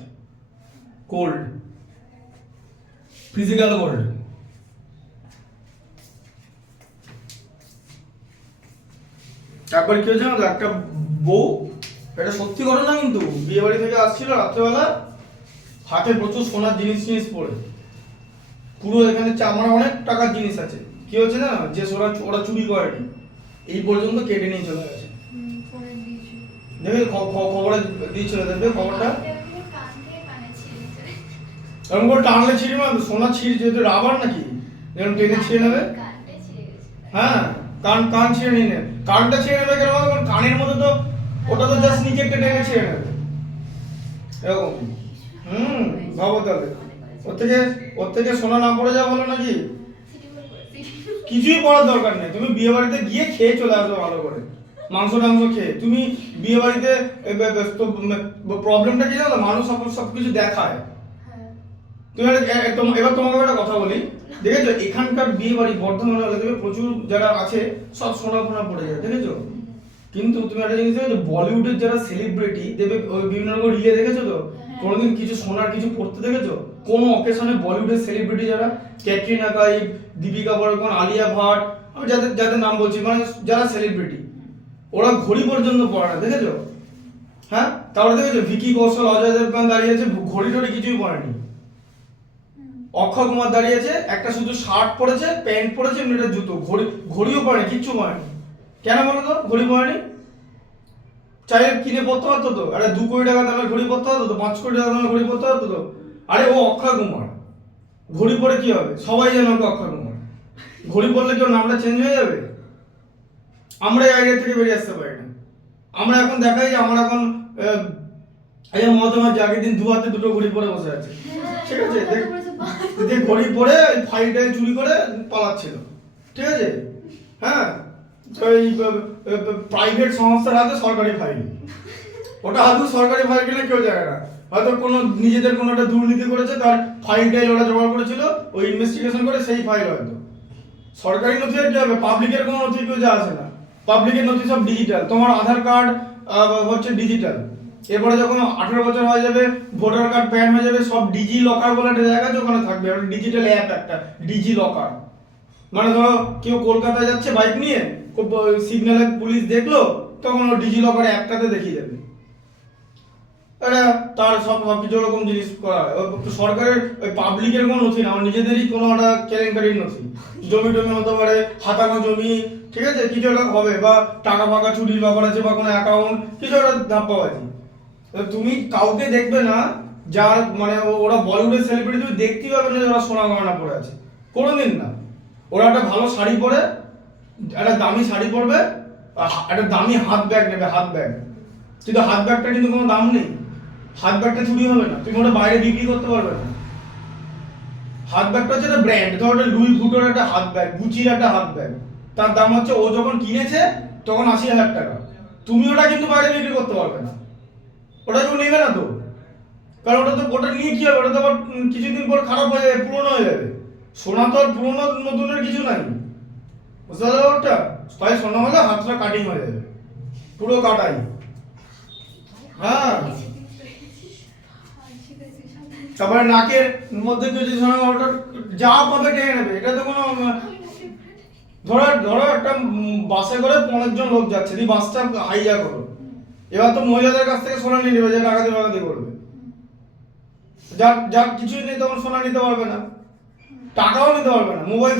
Gold, physical gold. একবার কি হয়েছে জানো, একটা বউ, এটা সত্যি ঘটনা কিন্তু, বিয়ে বাড়ি থেকে আসছিল রাত্রেবেলা, হাতে প্রচুর সোনার জিনিস পরে, পুরো এখানে আমার অনেক টাকার জিনিস আছে, কি হচ্ছে না, যে ওরা চুরি করেনি এই পর্যন্ত কেটে নিয়ে চলে গেছে। দেখবে খবরে দিয়েছিল, দেখবে খবরটা এরকম করে টানলে ছিঁড়ে না, সোনা ছিঁড়ে যেহেতু রাবার নাকি যেরকম টেনে ছিঁড়ে নেবে। হ্যাঁ, কান ছিঁড়ে নিয়ে নেবে, কানটা ছিঁড়ে নেবে কেন, কারণ কানের মধ্যে তো ওটা তো জাস্ট নিচে একটা টেনে ছিঁড়ে নেবে এরকম। ভাবো তাহলে ওর থেকে সোনা না পড়ে যাওয়া ভালো নাকি? কিছুই পড়ার দরকার নেই, তুমি বিয়ে বাড়িতে গিয়ে খেয়ে চলে আসবে ভালো করে, মাংস টাংস খেয়ে। তুমি বিয়ে বাড়িতে প্রবলেমটা কি জানো, মানুষ সবকিছু দেখায়। তুমি এবার তোমাকে একটা কথা বলি, দেখেছো এখানকার বিয়ে বাড়ি বর্ধমানে হলে দেখবে প্রচুর যারা আছে সব সোনা ফোনা পড়ে যায়, দেখেছো? কিন্তু তুমি একটা জিনিস দেখেছো, বলিউডের যারা সেলিব্রিটি দেখবে ওই বিভিন্ন রকম রিলে দেখেছো তো, কোনোদিন কিছু সোনার কিছু পড়তে দেখেছো? কোনো অকেশনে বলিউডের সেলিব্রিটি যারা ক্যাটরিনা কাইফ, দীপিকা পাড়ুকোন, আলিয়া ভাট, আমি যাদের নাম বলছি, মানে যারা সেলিব্রিটি, ওরা ঘড়ি পর্যন্ত পরে না, দেখেছো? হ্যাঁ, তারপরে দেখেছো ভিকি কৌশল, অজয় দেবগন দাঁড়িয়ে আছে, ঘড়ি টড়ি কিছুই পরেনি। অক্ষয় কুমার দাঁড়িয়ে আছে, একটা শুধু শার্ট পরেছে, প্যান্ট পরেছে, এমনি একটা জুতো, ঘড়িও পরেনি, কিচ্ছু পরেনি। কেন বলো তো ঘড়ি পরেনি? চাইলে কিনে পড়তে পারতো তো, আরে 2 কোটি টাকা দামের ঘড়ি পড়তে পারতো তো, 5 কোটি টাকা দামের ঘড়ি পড়তে পারতো তো। আরে ও অক্ষয় কুমার, ঘড়ি পরে কি হবে? সবাই জানে ওকে অক্ষয় কুমার, ঘড়ি পরলে কেউ নামটা চেঞ্জ হয়ে যাবে? আমরা এই আইডিয়া থেকে বেরিয়ে আসতে পারি না। আমরা এখন দেখাই যে আমরা এখন এই মহাত্মা আগের দিন 2 হাতে 2টো ঘড়ি পরে বসে আছে, ঠিক আছে? দেখ ঘড়ি পরে ফাইলটা চুরি করে পালাচ্ছিল, ঠিক আছে? হ্যাঁ, ওই প্রাইভেট সংস্থার হাতে সরকারি ফাইল, ওটা আদৌ সরকারি ফাইল কিনা কেউ জানে না, হয়তো কোনো নিজেদের কোনো একটা দুর্নীতি করেছে, তার ফাইলটাই ওরা জোগাড় করেছিল, ওই ইনভেস্টিগেশন করে সেই ফাইল হয়তো সরকারি নথি। আর কি হবে, পাবলিকের কোনো নথি কেউ যা আসে না, পাবলিকের নথি সব ডিজিটাল। তোমার আধার কার্ড হচ্ছে ডিজিটাল, এরপরে যখন 18 বছর হয়ে যাবে, ভোটার কার্ড প্যান হয়ে যাবে, সব ডিজি লকার বলে একটা জায়গা আছে, ওখানে থাকবে ডিজিটাল অ্যাপ একটা, ডিজি লকার। মানে ধরো কেউ কলকাতায় যাচ্ছে বাইক নিয়ে, সিগন্যালে পুলিশ দেখলো, তখন ও ডিজি লকার অ্যাপটাতে দেখিয়ে যাবে। এটা তার সবকিছু রকম জিনিস করা হয়। সরকারের ওই পাবলিকের কোনো নথি না, আমার নিজেদেরই কোনো একটা কেলেঙ্কারির নথি, জমি টমি হতে পারে, হাতানো জমি, ঠিক আছে, কিছু একটা হবে, বা টাকা ফাঁকা চুরির ব্যাপার আছে, বা কোনো অ্যাকাউন্ট কিছু একটা ধাপ্পাবাজি। তুমি কাউকে দেখবে না যার মানে ওরা বলিউডের সেলিব্রিটি, তুমি দেখতেই পাবে না ওরা সোনা গয়না পরে আছে, কোনোদিন না। ওরা একটা ভালো শাড়ি পরে, একটা দামি শাড়ি পরবে, একটা দামি হাত ব্যাগ নেবে, হাত ব্যাগ, কিন্তু হাত ব্যাগটা কিন্তু কোনো দাম নেই, হাত ব্যাগটা চুরি হবে না, তুমি ওটা বাইরে বিক্রি করতে পারবে না। হাত ব্যাগটা হচ্ছে একটা ব্র্যান্ড, ধরো একটা লুই ভুটোর একটা হাত ব্যাগ, গুচির একটা হাত ব্যাগ, তার দাম হচ্ছে ও যখন কিনেছে তখন 80,000 টাকা, তুমি ওটা কিন্তু বাইরে বিক্রি করতে পারবে না, ওটা কেউ নেবে না তো, কারণ ওটা নিয়ে কি হবে, ওটা তো আবার কিছুদিন পর খারাপ হয়ে যাবে, পুরনো হয়ে যাবে। সোনা তো আর পুরনো নতুনের কিছু নাই, বুঝতে পারলে? ওটা তাই সোনা হলে হাতটা কাটিং হয়ে যাবে, পুরো কাটাই। হ্যাঁ, তারপরে নাকের মধ্যে যদি সোনা ওটা যা পাবে টেনে নেবে, এটা তো কোনো ধরো একটা বাসে করে 5 জন লোক যাচ্ছে, এই বাসটা হাইজা করো, এবার তো মহিলাদের কাছ থেকে সোনা নিয়ে নেবে, যে ডাকাতি করবে, যার কিছুই নেই তখন সোনা নিতে পারবে না, টাকাও নিতে পারবে না, মোবাইল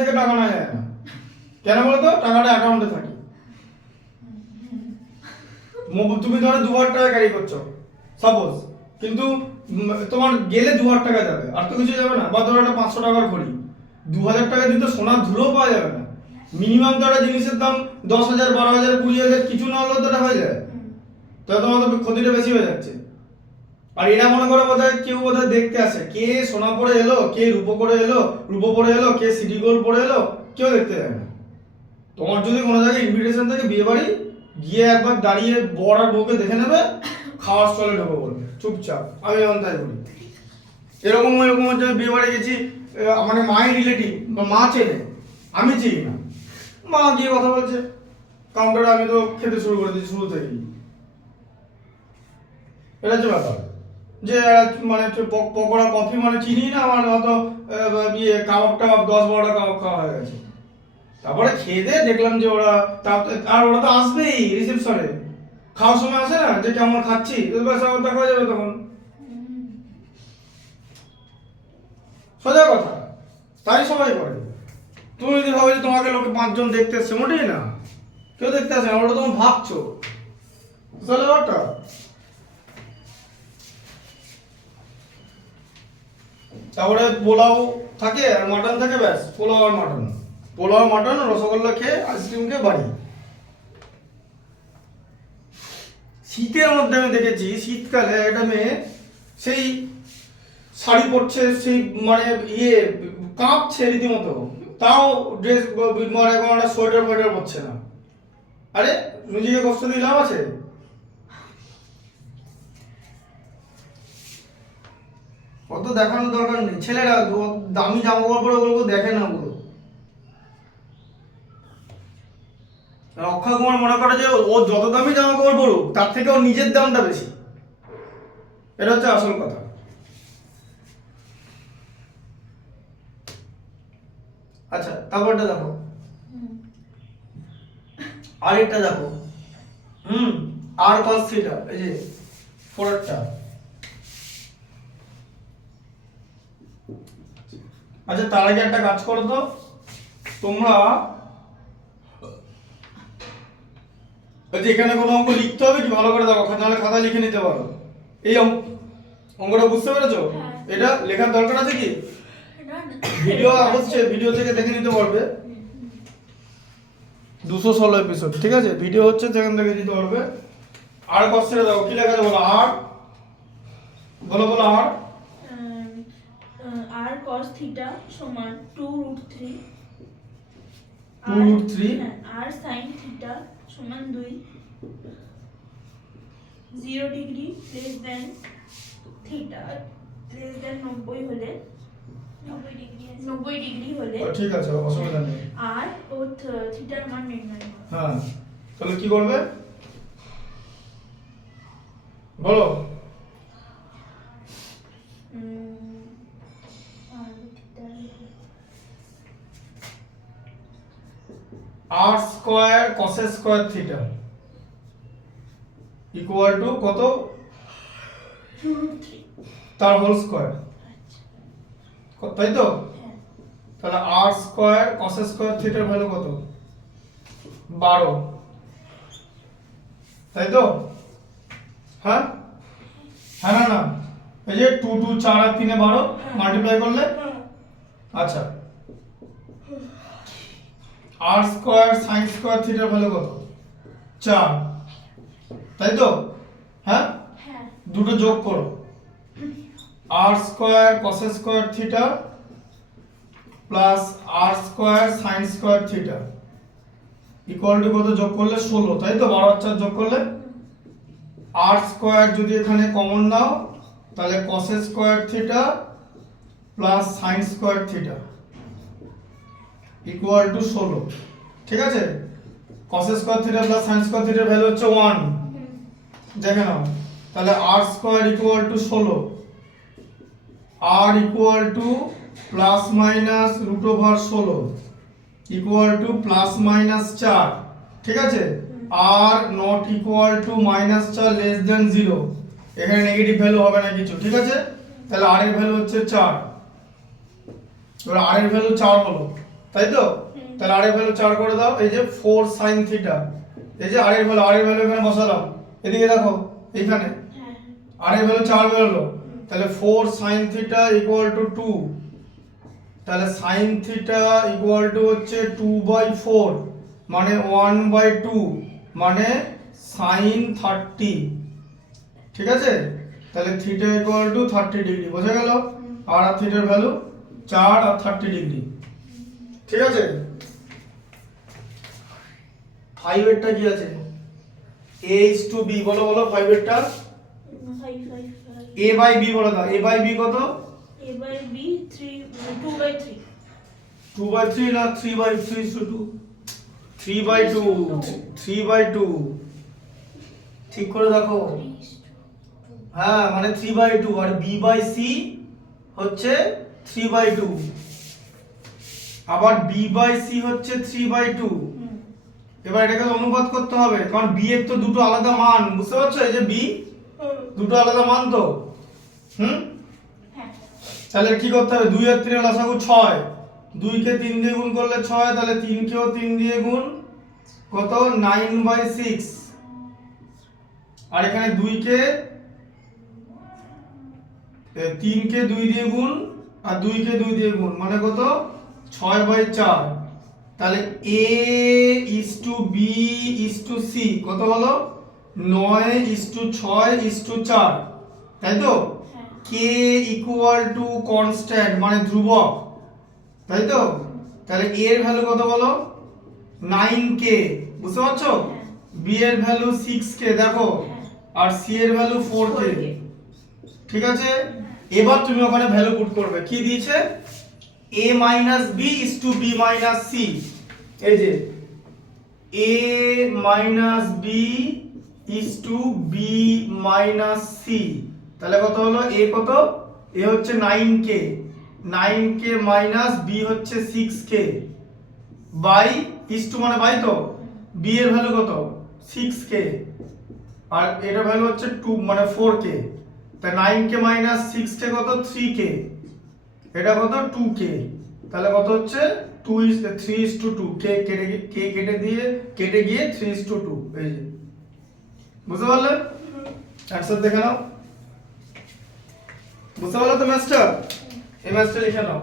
থেকে টাকা নেওয়া যায় না, কেন বলো তো? টাকাটা অ্যাকাউন্টে থাকে। তুমি ধরো 2,000 টাকা ক্যারি করছো সাপোজ, কিন্তু তোমার গেলে 2,000 টাকা যাবে, আর তো কিছু যাবে না, বা ধরো একটা 500 টাকার ঘড়ি, 2,000 টাকা দিয়ে তো সোনার ধুলোও পাওয়া যাবে না, মিনিমাম তো একটা জিনিসের দাম 10,000, 12,000, 20,000, কিছু না হলেও তো এটা হয়ে যায়, তাহলে তোমার তো ক্ষতিটা বেশি হয়ে যাচ্ছে। আর এরা মনে করো বোধহয় কেউ বোধহয় দেখতে আসে, কে সোনা পরে এলো, কে রূপো পরে এলো, কে সিটি গোল্ড পরে এলো, কেউ দেখতে যায় না। তোমার যদি কোনো জায়গায় ইনভিটেশন থাকে বিয়ে বাড়ি, গিয়ে একবার দাঁড়িয়ে বর আর বউকে দেখে নেবে, খাওয়ার স্টলে ঢোকো বলবে চুপচাপ, আমি যেমন তাই বলি। এরকম হচ্ছে বিয়ে বাড়ি গেছি, মানে মায়ের রিলেটিভ বা মা চেনে, আমি চিনি না, মা গিয়ে কথা বলছে কাউন্টারে, আমি তো খেতে শুরু করে দিয়েছি শুরু থেকেই। এটা হচ্ছে ব্যাপার, যে মানে পকোড়া কফি মানে চিনি না, আমার হয়তো ইয়ে কাবাব 10-12টা কাবাব খাওয়া হয়ে গেছে, তারপরে খেয়ে দিয়ে দেখলাম যে ওরা, আর ওরা তো আসবেই রিসেপশনে, খাওয়ার সময় আসে না যে কেমন খাচ্ছি, দেখা হয়ে যাবে তখন, সোজা কথা, তাই সবাই করে। তুমি যদি ভাবো যে তোমাকে লোকে 5 জন দেখতে এসছে, মোটেই না, কেউ দেখতে আসে না, ওটা তুমি ভাবছো, বুঝতে পারলে ব্যাপারটা? তারপরে পোলাও থাকে আর মাটন থাকে, ব্যাস পোলাও আর মাটন, পোলাও মাটন রসগোল্লা খেয়ে আইসক্রিম খেয়ে বাড়ি। শীতের মধ্যে আমি দেখেছি শীতকালে একটা মেয়ে সেই শাড়ি পরছে, সেই মানে ইয়ে কাঁপছে রীতিমতো, তাও ড্রেস মানে কোনো একটা সোয়েটার ফোয়েটার পরছে না। আরে নিজেকে কষ্ট দিয়ে লাভ আছে? অত দেখানোর দরকার নেই। ছেলেরা দামি জামা কাপড় পরে ওগুলো দেখে না, ওগুলো। অক্ষয় কুমার মনে করে যে ও যত দামি জামা কাপড় পরুক তার থেকে ওর নিজের দামটা বেশি, এটা হচ্ছে আসল কথা। আচ্ছা তারপরটা দেখো, আরেকটা দেখো, আর cos থিটা, এই যে পরেরটা। আচ্ছা তার আগে একটা কাজ করো তো, তোমরা এখানে কোনো অঙ্ক লিখতে হবে কি ভালো করে দেখো, নাহলে খাতা লিখে নিতে পারো। এই অঙ্কটা বুঝতে পেরেছো? এটা লেখার দরকার আছে কি? ভিডিও হচ্ছে, ভিডিও থেকে দেখে নিতে পারবে। 216 এপিসোড, ঠিক আছে, ভিডিও হচ্ছে সেখান থেকে দিতে পারবে। আর কোশ্চেনে দাও কি লেখা আছে বলো, আর বলো বলো, আর আর cos থিটা সমান 2√3, 2√3, আর sin থিটা সমান 2, 0 degree less than theta less than 90 হলে, 90 ডিগ্রি হলে, ঠিক আছে অসুবিধা নেই। আর ও থিটার মান নির্ণয় করো। হ্যাঁ তাহলে কি করবে বলো? R square cos square theta equal to কত? 2√3, তার হোল স্কয়ার, তাই তো? তাহলে আর স্কয়ার cos স্কয়ার থিটার ভ্যালু কত? 12, তাই তো? হ্যাঁ হ্যাঁ না না, এই যে 2 2 4 আর 3 এ 12 মাল্টিপ্লাই করলে, আচ্ছা আর স্কয়ার sin স্কয়ার থিটার ভ্যালু কত? 4, তাই তো? হ্যাঁ দুটো যোগ করো, R square cos square theta plus R square sin square theta equal to কত যোগ করলে? 16, তাই তো? 12 আর 4 যোগ করলে, আর স্কয়ার যদি এখানে কমন নাও তাহলে cos square theta plus sin square theta equal to 16, ঠিক আছে? cos square theta plus sin square থিটার ভ্যালু হচ্ছে 1, দেখে নাও। তাহলে r square equal to 16, r equal to plus minus root over 16 equal to plus minus 4, ঠিক আছে? r not equal to minus 4 less than 0, এখানে নেগেটিভ ভ্যালু হবে না কিছু, ঠিক আছে? তাহলে r এর ভ্যালু হচ্ছে 4, এবার r এর ভ্যালু 4 হলো, তাই তো? তাহলে r এর ভ্যালু 4 করে দাও, এই যে 4 sin থিটা, এই যে r এর ভ্যালু এখানে বসালাম, এদিকে দেখো এইখানে r এর ভ্যালু 4 বেরোলো, তাহলে 4 sin থিটা ইকুয়াল টু 2, তাহলে sin থিটা ইকুয়াল টু হচ্ছে 2/4 মানে 1/2 মানে sin 30, ঠিক আছে? তাহলে থিটা ইকুয়াল টু 30 ডিগ্রি, বোঝা গেল? আর থিটার ভ্যালু 4 আর 30 ডিগ্রি, ঠিক আছে? 5 এরটা কি আছে? a is to b, বলো বলো 5 এরটা, 5 a by b বলো দাও, a by b কত? a by b 2/3, 2/3 না 3/3 শুধু? 3/2, 3/2, ঠিক করে দেখো। হ্যাঁ মানে 3/2, আর b by c হচ্ছে 3/2, আবার b by c হচ্ছে 3/2। এবার এটাকে অনুপাত করতে হবে, কারণ b এর তো দুটো আলাদা মান, বুঝতে পারছো? এই যে b দুটো আলাদা মান তো, তাহলে কি করতে হবে? 2 আর 3 লসাগু 6, 2 কে 3 দিয়ে গুণ করলে 6, তাহলে 3 কেও 3 দিয়ে গুণ, কত 9/6। আর এখানে 2 কে 3 কে 2 দিয়ে গুণ আর 2 কে 2 দিয়ে গুণ, মানে কত 6/4। তাহলে a is to b is to c কত হলো 9:6:4, তাই তো? k ইকুয়াল টু কনস্ট্যান্ট মানে ধ্রুবক, তাই তো? তাহলে a এর ভ্যালু কত বলো 9k, বুঝতে পারছো? b এর ভ্যালু 6k দেখো, আর c এর ভ্যালু 4k, ঠিক আছে? এবার তুমি ওখানে ভ্যালু পুট করবে, কি দিয়েছে a minus b is to b minus c, এই যে a minus b is to b minus c, তাহলে কত হলো a কত, a হচ্ছে 9k, 9k minus b হচ্ছে 6k বাই is to মানে বাই তো, b এর ভ্যালু কত 6k আর এর ভ্যালু হচ্ছে 2 মানে 4k, তাই 9k minus 6k কত 3k, এটা কত 2k, তাহলে কত হচ্ছে 3:2, k কেটে গিয়ে 3:2, এই যে বুঝতে পারলে? অ্যানসার দেখে নাও, বুঝতে পারলে তো ম্যাথটা? এই ম্যাথটা লিখে নাও,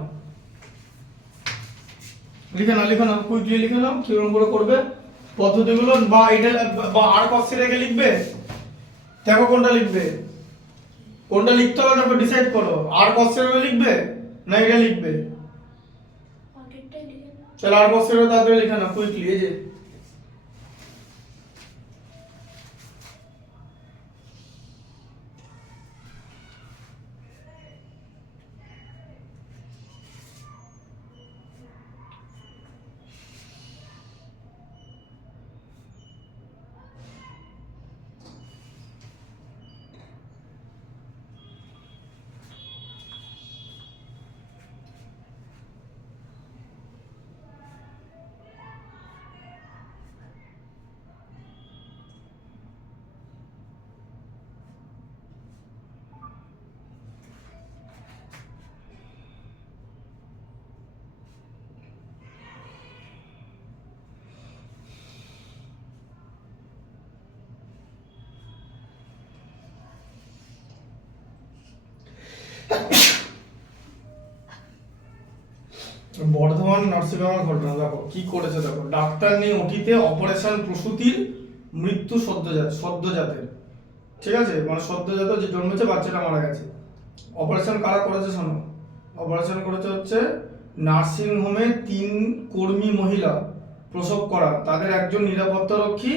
লিখে নাও কুইকলি লিখে নাও কিরকম করে করবে পদ্ধতিগুলো, বা এটা বা আর cos রেখে লিখবে, দেখো কোনটা লিখবে, কোনটা লিখতে হবে তারপর ডিসাইড করো, আর cos রেখে লিখবে না এটা লিখবে। আগেরটাই লিখে নাও। চলো আর cos রেখে তাড়াতাড়ি লিখে নাও কুইকলি, এই যে বর্ধমান নার্সিং হোমের ঘটনা দেখো কি করেছে, দেখো ডাক্তার নিয়ে ওটিতে অপারেশন প্রসূতির মৃত্যু সদ্যজাতের, ঠিক আছে, মানে সদ্যজাত যে জন্মেছে বাচ্চাটা মারা গেছে। অপারেশন কারা করেছে শোনো, অপারেশন করেছে হচ্ছে নার্সিং হোমে 3 কর্মী মহিলা প্রসব করা, তাদের একজন নিরাপত্তা রক্ষী,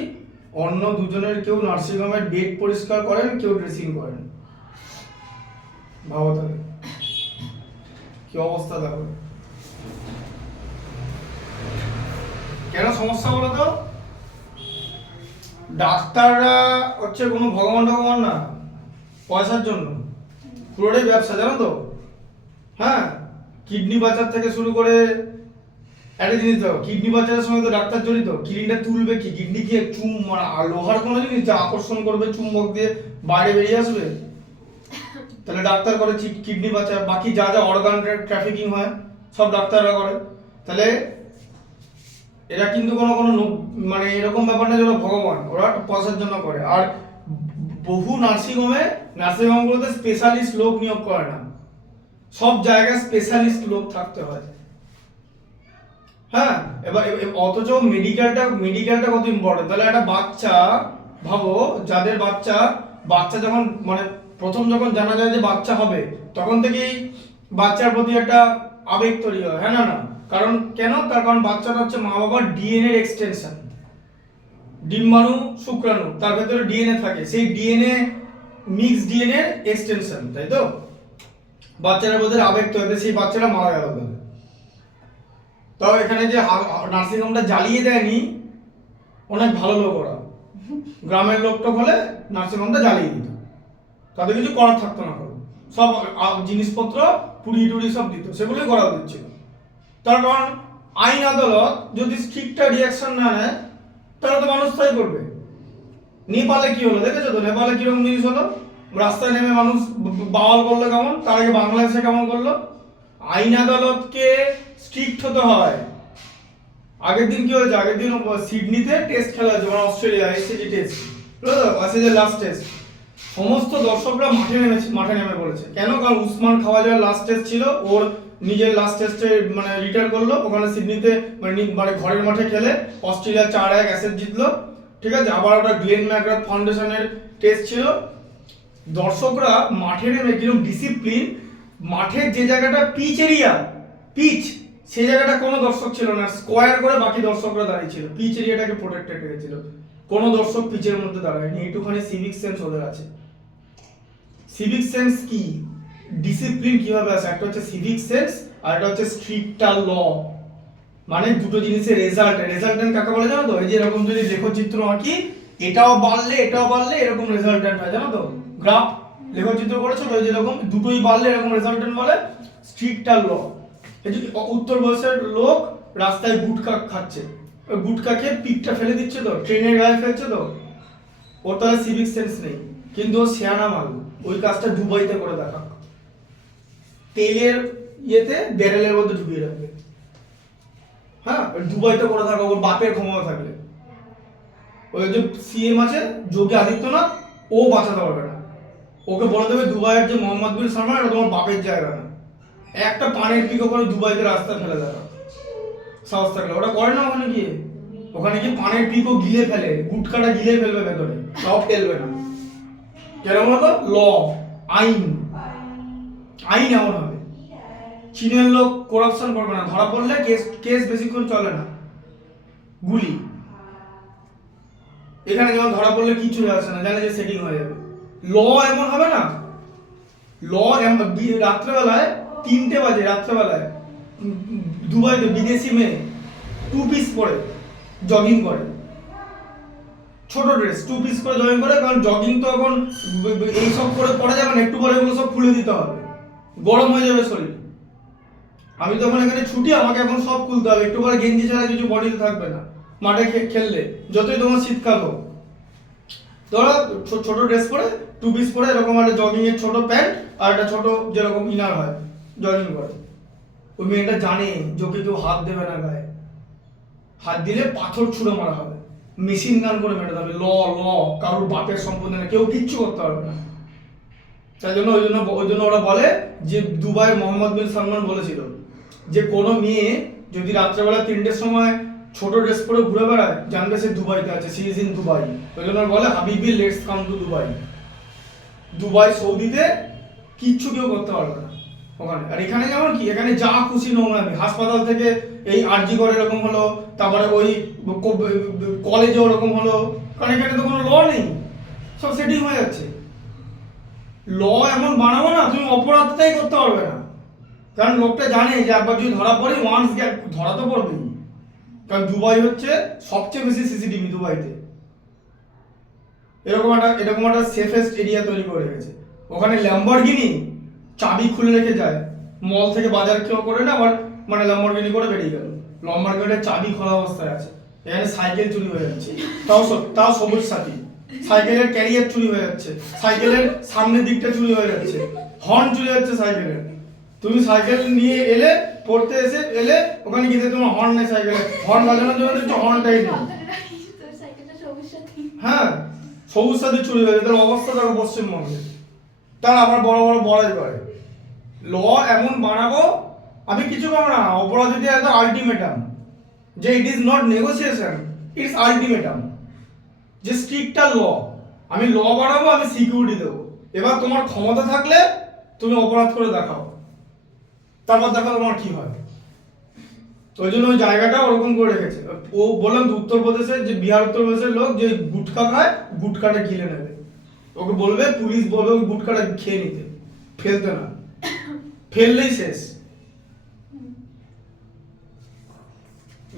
অন্য দুজনের কেউ নার্সিং হোমের বেড পরিষ্কার করেন, কেউ ড্রেসিং করেন। ভাবো তাহলে কি অবস্থা, দেখো কেন সমস্যা বলো তো? ডাক্তাররা হচ্ছে কোনো ভগবান না, পয়সার জন্য পুরোটাই ব্যবসা, জানো তো? হ্যাঁ, কিডনি বাঁচার থেকে শুরু করে একটা জিনিস দেখো, কিডনি বাঁচার সময় তো ডাক্তার জড়িত, কিডনিটা তুলবে কি, কিডনি কি মানে লোহার কোনো জিনিস যা আকর্ষণ করবে চুম্বক দিয়ে বাইরে বেরিয়ে আসবে? তাহলে ডাক্তার করে কিডনি বাঁচায়, বাকি যা যা অর্গান ট্রাফিকিং হয় সব ডাক্তাররা করে। তাহলে এরা কিন্তু কোনো মানে এরকম ব্যাপার না যে ওরা ভগবান, ওরা পয়সার জন্য করে। আর বহু নার্সিংহোমগুলোতে স্পেশালিস্ট লোক নিয়োগ করে না, সব জায়গায় স্পেশালিস্ট লোক থাকতে হয়। হ্যাঁ, এবার অথচ মেডিকেলটা কত ইম্পর্টেন্ট। তাহলে একটা বাচ্চা ভাবো, যাদের বাচ্চা যখন মানে প্রথম যখন জানা যায় যে বাচ্চা হবে, তখন থেকেই বাচ্চার প্রতি একটা আবেগ তৈরি হয়, হ্যাঁ না? কারণ কেন? তার কারণ বাচ্চাটা হচ্ছে মা বাবার ডিএনএ এর এক্সটেনশন, ডিম্বাণু শুক্রাণু তার ভেতরে ডিএনএ থাকে, সেই ডিএনএ মিক্স ডিএনএ এর এক্সটেনশন, তাই তো? বাচ্চাটার প্রতি আবেগ তৈরি হয়, সেই বাচ্চাটা মারা গেল। তাও এখানে যে নার্সিং হোমটা জ্বালিয়ে দেয়নি, অনেক ভালো লোক ওরা, গ্রামের লোকটা হলে নার্সিং হোমটা জ্বালিয়ে দিত, তাদের কিছু করার থাকতো না, সব জিনিসপত্র পুড়িয়ে টুড়িয়ে সব দিত, সেগুলোই করা উচিত ছিল। তার কারণ আইন আদালত যদি স্ট্রিক্টটা রিয়াকশন না নেয় তাহলে তো মানুষ তাই করবে। নেপালে কি হলো দেখেছো তো? নেপালে কিরকম জিনিস হলো, রাস্তায় নেমে মানুষ বাওয়াল করলো কেমন, তার আগে বাংলাদেশে কেমন করলো। আইন আদালতকে স্ট্রিক্ট হতে হয়। আগের দিন কি হয়েছে, আগের দিন সিডনিতে টেস্ট খেলা হয়েছে, মানে অস্ট্রেলিয়া এসএজি টেস্ট, অস্ট্রেলিয়ার লাস্ট টেস্ট। সমস্ত দর্শকরা মাঠে নেমে পড়েছে। কেন? কারণ উসমান খাওয়াজার লাস্ট টেস্ট ছিল, ওর নিজের লাস্ট টেস্টে মানে রিটায়ার করলো ওখানে সিডনিতে, মানে ঘরের মাঠে খেলে অস্ট্রেলিয়া 4-1 অ্যাসেজ জিতলো, ঠিক আছে। আবার ওটা গ্লেন ম্যাকগ্রাথ ফাউন্ডেশনের টেস্ট ছিল। দর্শকরা মাঠে নেমে কিরকম ডিসিপ্লিন, মাঠের যে জায়গাটা পিচ এরিয়া, পিচ সেই জায়গাটা কোনো দর্শক ছিল না, স্কোয়ার করে বাকি দর্শকরা দাঁড়িয়ে ছিল, পিচ এরিয়াটাকে প্রোটেক্টেড রেখেছিল, কোনো দর্শক পিচের মধ্যে দাঁড়ায়নি। এইটুখানি সিভিক সেন্স ওদের আছে। সিভিক সেন্স কি, ডিসিপ্লিন কিভাবে আসে, একটা হচ্ছে সিভিক সেন্স আর একটা হচ্ছে স্ট্রিক্টার ল, মানে দুটো জিনিসের রেজাল্টেন্ট কাকে বলে জানো তো? এই যে এরকম যদি লেখচিত্র আঁকি, এটাও বাড়লে এরকম রেজাল্টেন্ট হয়, জানো তো? গ্রাফ লেখচিত্র করেছো তো, যেরকম দুটোই বাড়লে এরকম রেজাল্টেন্ট বলে স্ট্রিক্টার ল। এই যে উত্তর প্রদেশের লোক রাস্তায় গুটখা খাচ্ছে, ওই গুটখা খেয়ে পিকটা ফেলে দিচ্ছে তো, ট্রেনের গায়ে ফেলছে তো, ওর তাহলে সিভিক সেন্স নেই, কিন্তু ও শেয়ানা মাল, ওই কাজটা দুবাইতে করে দেখা, তেলের ইয়েতে ব্যারেলের মধ্যে ঢুকিয়ে রাখবে, হ্যাঁ দুবাইতে করে থাকা, ওর বাপের ক্ষমতা থাকলে। ওই যে সিএম আছে যোগী আদিত্যনাথ, ও বাঁচাতে পারবে না, ওকে বলে দেবে দুবাইয়ের যে মোহাম্মদ বিন সালমান, এটা তোমার বাপের জায়গা না, একটা পানের পিকও করে দুবাইতে রাস্তা ফেলে দেয় সাহস থাকলে। ওটা করে না, ওখানে গিয়ে পানের পিকও গিলে ফেলে, গুটকাটা গিলে ফেলবে ভেতরে, তাও ফেলবে না। কেরকম হতো? ল, আইন এমন হবে। চীনের লোক করাপশন করবে না, ধরা পড়লে কেস বেশিক্ষণ চলে না, গুলি। এখানে যেমন ধরা পড়লে কিছু আসে না, জানে যে সেটিং হয়ে যাবে। ল এমন হবে না, ল রাত্রেবেলায় 3টে বাজে, রাত্রেবেলায় দুবাইতে বিদেশি মেয়ে 2 পিস পরে জগিং করে, ছোট ড্রেস 2 পিস করে জগিং করে, কারণ জগিং তো এখন এইসব করে পড়া যাবে না, একটু পরে এগুলো সব খুলে দিতে হবে, গরম হয়ে যাবে শরীর। আমি তো এখন এখানে ছুটি, আমাকে এখন সব খুলতে হবে, একটু পরে গেঞ্জি ছাড়া কিছু বডিতে থাকবে না, মাঠে খেললে যতই তোমার শীতকাল হোক। ধরো ছোট ড্রেস পরে 2 পিস পরে এরকম একটা জগিং এর ছোট প্যান্ট আর একটা ছোট যেরকম ইনার হয়, জগিং করে। ওই মেয়েটা জানে যে ওকে কেউ হাত দেবে না গায়ে, হাত দিলে পাথর ছুঁড়ে মারা হবে, মেশিন গান করে মেটাতে হবে। ল, কারোর বাপের সম্পত্তি না, কেউ কিচ্ছু করতে পারবে না। তাই জন্য ওই জন্য ওরা বলে যে দুবাই মোহাম্মদ বিন সালমান বলেছিল যে কোনো মেয়ে যদি রাত্রেবেলা 3টের সময় ছোট ড্রেস পরে ঘুরে বেড়ায়, জানবে সে দুবাইতে আছে, সি ইজ ইন দুবাই। ওই জন্য বলে হাবিবি let's come to Dubai. Dubai সৌদিতে কিচ্ছু কেউ করতে পারবে না ওখানে। আর এখানে যেমন কি, এখানে যা খুশি নোংরামি, হাসপাতাল থেকে এই আরজি করে এরকম হলো, তারপরে ওই কলেজে ওরকম হলো, কারণ এখানে তো কোনো ল নেই, সব সেটিং হয়ে যাচ্ছে। ল এমন বানাবো না তুমি অপরাধটাই করতে পারবে না, কারণ লোকটা জানে যে একবার যদি ধরা পড়ে ওয়ান্স ধরা তো পড়বেই, কারণ দুবাই হচ্ছে সবচেয়ে বেশি সিসিটিভি দুবাইতে, এরকম একটা সেফেস্ট এরিয়া তৈরি করে রেখেছে। ওখানে ল্যাম্বরগিনি চাবি খুলে রেখে যায়, মল থেকে বাজার কেউ করে না, আবার মানে ল্যাম্বরগিনি করে বেরিয়ে গেল, ল্যাম্বরগিনির চাবি খোলা অবস্থায় আছে। এখানে সাইকেল চুরি হয়ে যাচ্ছে, তাও সবুজ সাথী, সাইকেলের ক্যারিয়ার চুরি হয়ে যাচ্ছে, সাইকেলের সামনের দিকটা চুরি হয়ে যাচ্ছে, হর্ন চুরি হচ্ছে সাইকেলের। তুমি সাইকেল নিয়ে পড়তে এলে ওখানে গিয়ে তোমার হর্ন নেই, সাইকেলে হর্ন বাজানোর জন্য দেখছো হর্নটাই নেই। হ্যাঁ, সবুজ সাথী চুরি হয়ে যায়, তার অবস্থা দেখো পশ্চিমবঙ্গে। তার আবার বড় বড় বড়াই করে। ল এমন বানাবো, আমি কিছু পাবো না, অপরাধীদের একটা আলটিমেটাম, যে it is not negotiation, it's ultimatum, যে স্ট্রিক্টার ল। আমি ল বানাবো, আমি সিকিউরিটি দেবো, এবার তোমার ক্ষমতা থাকলে তুমি অপরাধ করে দেখাও, তারপর দেখো তোমার কি হয়। ওই জন্য ওই জায়গাটা ওরকম করে রেখেছে। ও বললাম তো উত্তরপ্রদেশের যে বিহার উত্তরপ্রদেশের লোক যে গুটখা খায়, গুটখাটা গিলে নেবে, ওকে বলবে, পুলিশ বলবে ওই গুটখাটা খেয়ে নিতে, ফেলতে না, ফেললেই শেষ।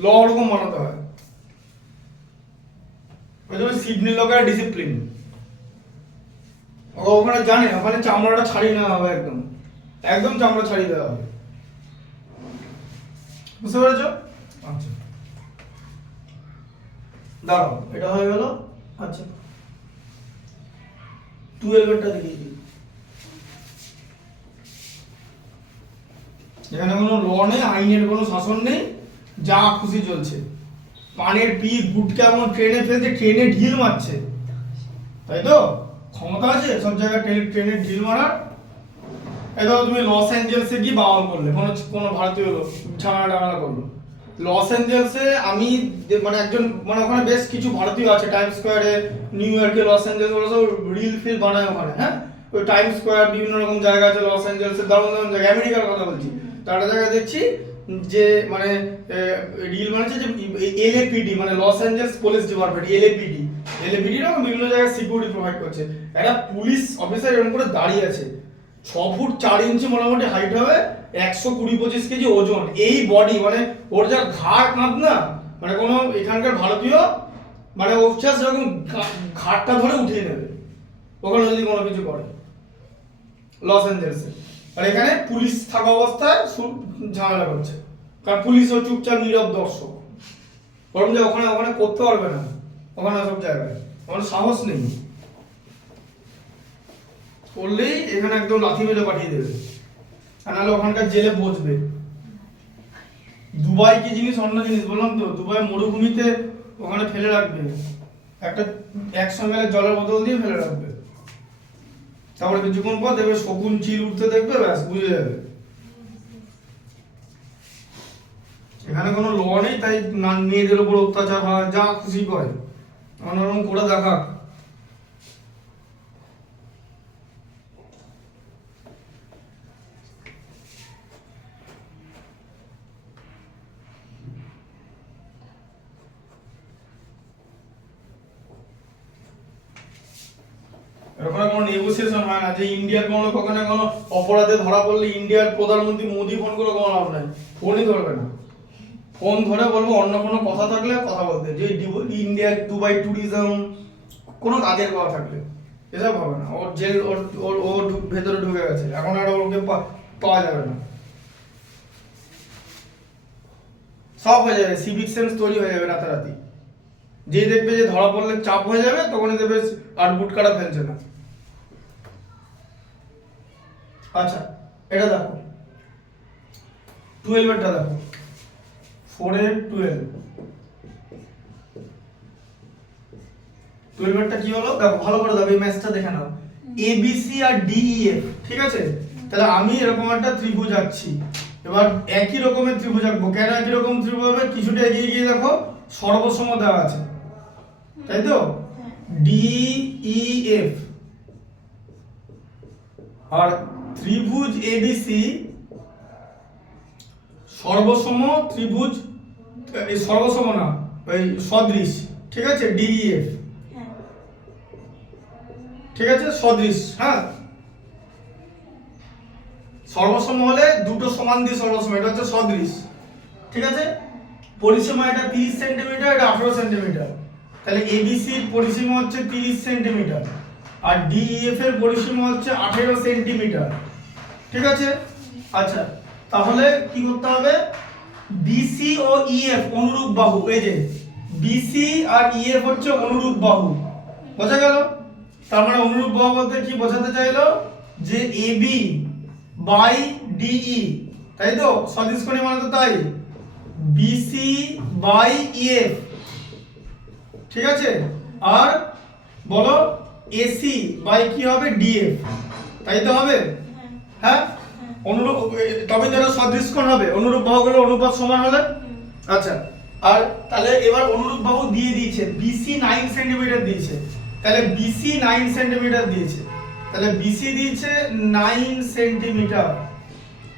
ল ওরকম বানাতে হয়। ওই জন্য সিডনির লোকেরা ডিসিপ্লিন, ওখানে জানে ওখানে চামড়াটা ছাড়িয়ে নেওয়া হবে, একদম চামড়া ছাড়িয়ে দেওয়া হবে, বুঝতে পেরেছো? আচ্ছা দাঁড়াও, এটা হয়ে গেল। আচ্ছা 12 এরটা দেখিয়ে দিই, এখানে কোনো ল নেই, আইনের কোনো শাসন নেই, যা খুশি চলছে। পানের পি গুটকে এমন ট্রেনে ফেলছে, ট্রেনে ঢিল মারছে, তাই তো? ক্ষমতা আছে সব জায়গায় ট্রেনে ঢিল মারার। এই ধরো তুমি লস অ্যাঞ্জেলসে গিয়ে বাওয়াল করলে, কোনো ভারতীয় লোক ঝামেলা করলো লস অ্যাঞ্জেলসে, আমি মানে একজন মানে ওখানে বেশ কিছু ভারতীয় আছে, টাইম স্কোয়ারে, নিউ ইয়র্কে, লস অ্যাঞ্জেলস, ওরা সব রিল ফিল বানায় ওখানে। হ্যাঁ, ওই টাইম স্কোয়ার বিভিন্ন রকম জায়গা আছে লস অ্যাঞ্জেলসে, দারুণ দারুণ জায়গা। আমেরিকার কথা বলছি, তার একটা জায়গায় দেখছি যে মানে রিল বানাচ্ছে যে এলএপিডি মানে Los Angeles police department, LAPD না বিভিন্ন জায়গায় সিকিউরিটি প্রোভাইড করছে। একটা পুলিশ অফিসার এরকম করে দাঁড়িয়ে আছে, 6 ফুট 4 ইঞ্চি মোটামুটি হাইট হবে, 120-25 কেজি ওজন, এই বডি, মানে ওর যা ঘাড় কাঁধ না, মানে কোনো এখানকার ভারতীয় মানে ও জাস্ট এরকম ঘাড়টা ধরে উঠিয়ে নেবে ওখানে যদি কোনো কিছু করে লস অ্যাঞ্জেলসে। আর এখানে পুলিশ থাকা অবস্থায় ঝামেলা করছে, কারণ পুলিশও চুপচাপ নীরব দর্শক, বরং যে ওখানে করতে পারবে না, ওখানে সব জায়গায় ওখানে সাহস নেই, করলেই এখানে একদম লাথি মেরে পাঠিয়ে দেবে, আর নাহলে ওখানকার জেলে বসবে। দুবাই কি জিনিস, অন্য জিনিস বললাম তো, দুবাই মরুভূমিতে ওখানে ফেলে রাখবে, একটা 100 ml জলের বোতল দিয়ে ফেলে রাখবে, তারপরে কিছুক্ষণ পর দেখবে শকুন চিল উঠতে দেখবে, ব্যাস বুঝে যাবে। এখানে কোনো ল নেই, তাই মেয়েদের উপর অত্যাচার হয়, যা খুশি করে অন্যরকম করে দেখা। ওখানে কোনো নেগোসিয়েশন হয় না, যে ইন্ডিয়ার কোনো লোক ওখানে কোনো অপরাধে ধরা পড়লে ইন্ডিয়ার প্রধানমন্ত্রী মোদি ফোন করে কোনো লাভ নাই, ফোনই ধরবে না। ফোন ধরে বলবো অন্য কোনো কথা থাকলে কথা বলতে, যে ইন্ডিয়ার দুবাই ট্যুরিজম কোনো কাজের কথা থাকলে, এসব হবে না। ওর জেল ওর ভেতরে ঢুকে গেছে, এখন আর ওকে পাওয়া যাবে না, সব হয়ে যাবে, সিভিক সেন্স তৈরি হয়ে যাবে রাতারাতি। যে দেখবে যে ধরা পড়লে চাপ হয়ে যাবে, তখনই দেখবে আর বুট কাটা ফেলছে না। আচ্ছা, এটা দেখো 12 এরটা দেখো, 4 এর 12 এরটা কি হলো দেখো, ভালো করে দেখো, এই ম্যাচটা দেখে নাও, এবিসি আর ডিইএফ, ঠিক আছে? তাহলে আমি এরকম একটা ত্রিভুজ আঁকছি, এবার একই রকমের ত্রিভুজ আঁকবো। কেন একই রকম ত্রিভুজ হবে? কিছুটা এগিয়ে গিয়ে দেখো সর্বসম দেওয়া আছে, তাই তো? ডিইএফ আর ত্রিভুজ এবিসি সর্বসম ত্রিভুজ, এই সর্বসম না, ওই সদৃশ, ঠিক আছে? ডিইএফ, ঠিক আছে, সদৃশ। হ্যাঁ, সর্বসম হলে দুটো সমান দিয়ে সর্বসম, এটা হচ্ছে সদৃশ, ঠিক আছে? পরিসীমা এটা 30 সেন্টিমিটার, এটা 18 সেন্টিমিটার, তাহলে এবিসি এর পরিসীমা হচ্ছে 30 সেন্টিমিটার আর ডিইএফ এর পরিসীমা হচ্ছে 18 সেন্টিমিটার, ঠিক আছে? আচ্ছা, তাহলে কি করতে হবে? বিসি ও ইএফ অনুরূপ বাহু, এই যে বিসি আর ইএফ হচ্ছে অনুরূপ বাহু, বোঝা গেল? তার মানে অনুরূপ বাহু বলতে কি বোঝাতে চাইলো? যে এবি বাই ডিই, তাই তো? সদৃশকোণী মানে তো তাই, বিসি বাই ইএফ, ঠিক আছে? আর বলো এসি বাই কি হবে? ডিএফ, তাই তো হবে? হ্যাঁ, অনুরূপ, তবে যারা সদৃশকোণ হবে, অনুরূপ বাহুগুলো অনুপাত সমান হলে। আচ্ছা, আর তাহলে এবার অনুরূপ বাহু দিয়ে দিয়েছে, বিসি 9 সেন্টিমিটার দিয়েছে, তাহলে বিসি 9 সেন্টিমিটার দিয়েছে, তাহলে বিসি দিয়েছে 9 সেন্টিমিটার।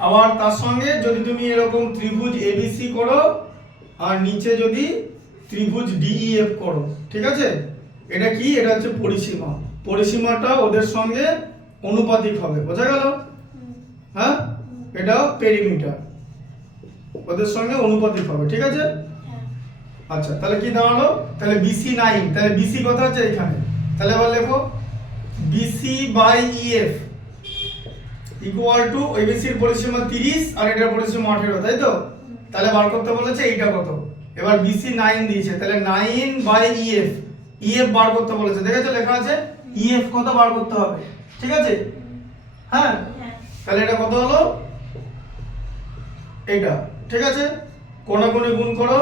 আবার তার সঙ্গে যদি তুমি এরকম ত্রিভুজ এবিসি করো আর নিচে যদি ত্রিভুজ ডিইএফ করো, ঠিক আছে? এটা কি? এটা হচ্ছে পরিসীমা, পরিসীমাটা ওদের সঙ্গে অনুপাতিক হবে, বোঝা গেল? হ্যাঁ, এটাও পেরিমিটার, ওদের সঙ্গে অনুপাতিক হবে, ঠিক আছে? আচ্ছা, তাহলে কি দাঁড়ালো? তাহলে বিসি 9, তাহলে বিসি কত আছে এখানে, তাহলে এবার লেখো BC by EF equal to ABC এর পরিসীমা 30 আর এটার পরিসীমা 18, তাই তো? তাহলে বার করতে বলেছে এইটা কত, এবার বিসি 9 দিয়েছে, তাহলে 9 বাই ইএফ, ইএফ বার করতে বলেছে, দেখেছো লেখা আছে ইএফ কত বার করতে হবে, ঠিক আছে? হ্যাঁ, তাহলে এটা কত হলো? এইটা, ঠিক আছে? কোণাকুণি গুণ করো,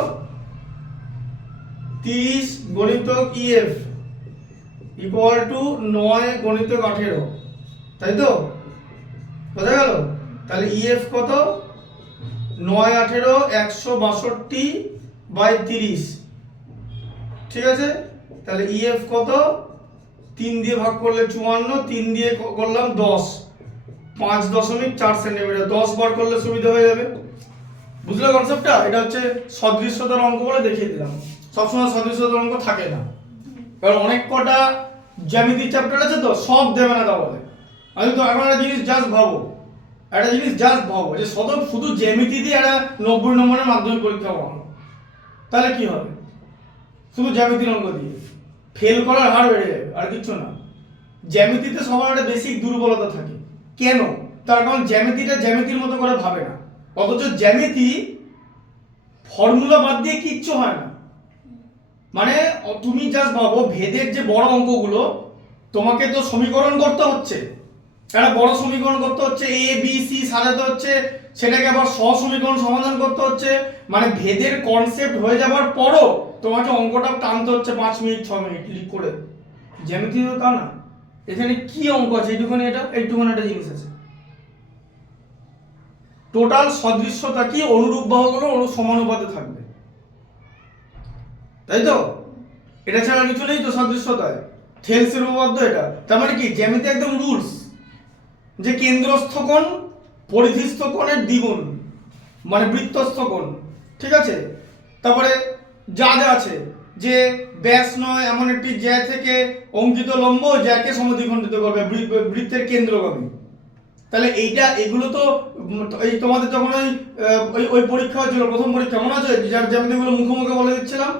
30 গণিতক EF ইকুয়াল টু 9 গণিতক 18, তাই তো? বোঝা গেল? তাহলে EF কত? 9 18 162 বাই 30, ঠিক আছে? তাহলে EF কত? 3 দিয়ে ভাগ করলে 54, 3 দিয়ে করলাম 10, 5.4 সেন্টিমিটার। 10 বার করলে সুবিধা হয়ে যাবে। বুঝলে কনসেপ্টটা? এটা হচ্ছে সদৃশ্যতার অঙ্ক বলে দেখিয়ে দিলাম। সবসময় সদৃশ্যতার অঙ্ক থাকে না, কারণ অনেক কটা জ্যামিতির চ্যাপ্টার আছে তো, সব দেবে না তা বলে। আমি তো এখন একটা জিনিস জাস্ট ভাবো, যে শুধু জ্যামিতি দিয়ে একটা 90 নম্বরের মাধ্যমিক পরীক্ষা বানানো, তাহলে কি হবে? শুধু জ্যামিতির অঙ্ক দিয়ে ফেল করার হার বেড়ে যাবে, আর কিছু না। জ্যামিতিতে সবার একটা বেসিক দুর্বলতা থাকে। কেন? তার কারণ জ্যামিতিটা জ্যামিতির মতো করে ভাবে না। অথচ জ্যামিতি ফর্মুলা বাদ দিয়ে কিচ্ছু হয় না। মানে তুমি জাস্ট ভাবো, ভেদের যে বড় অঙ্কগুলো, তোমাকে তো সমীকরণ করতে হচ্ছে, একটা বড় সমীকরণ করতে হচ্ছে, এ বি সি সাজাতে হচ্ছে, সেটাকে আবার সমীকরণ সমাধান করতে হচ্ছে। মানে ভেদের কনসেপ্ট হয়ে যাবার পরও তোমাকে অঙ্কটা টানতে হচ্ছে 5 মিনিট 6 মিনিট লিখ করে। জ্যামিতি তো তা না। এখানে কি অঙ্ক আছে? এইটুকুনি একটা জিনিস আছে। টোটাল সদৃশ্যতা কি? অনুরূপ বাহুগুলো সমানুপাতে থাকবে, তাই তো? এটা ছাড়া কিছু নেই তো সদৃশ্যতায়। থেলসের উপপাদ্য এটা। তার মানে কি? জ্যামিতি একদম রুলস, যে কেন্দ্রস্থ কোণ পরিধিস্থ কোণের দ্বিগুণ, মানে বৃত্তস্থ কোণ, ঠিক আছে? তারপরে যা আছে, যে ব্যাস নয় এমন একটি জ্যা থেকে অঙ্কিত লম্ব জ্যাকে সমদ্বিখণ্ডিত করবে বৃত্তের কেন্দ্রগামী। তাহলে এগুলো তো এই তোমাদের যখন ওই পরীক্ষা হয়েছিল, প্রথম পরীক্ষা মনে আছে, যার জ্যামিতিগুলো মুখোমুখি বলে দিচ্ছিলাম,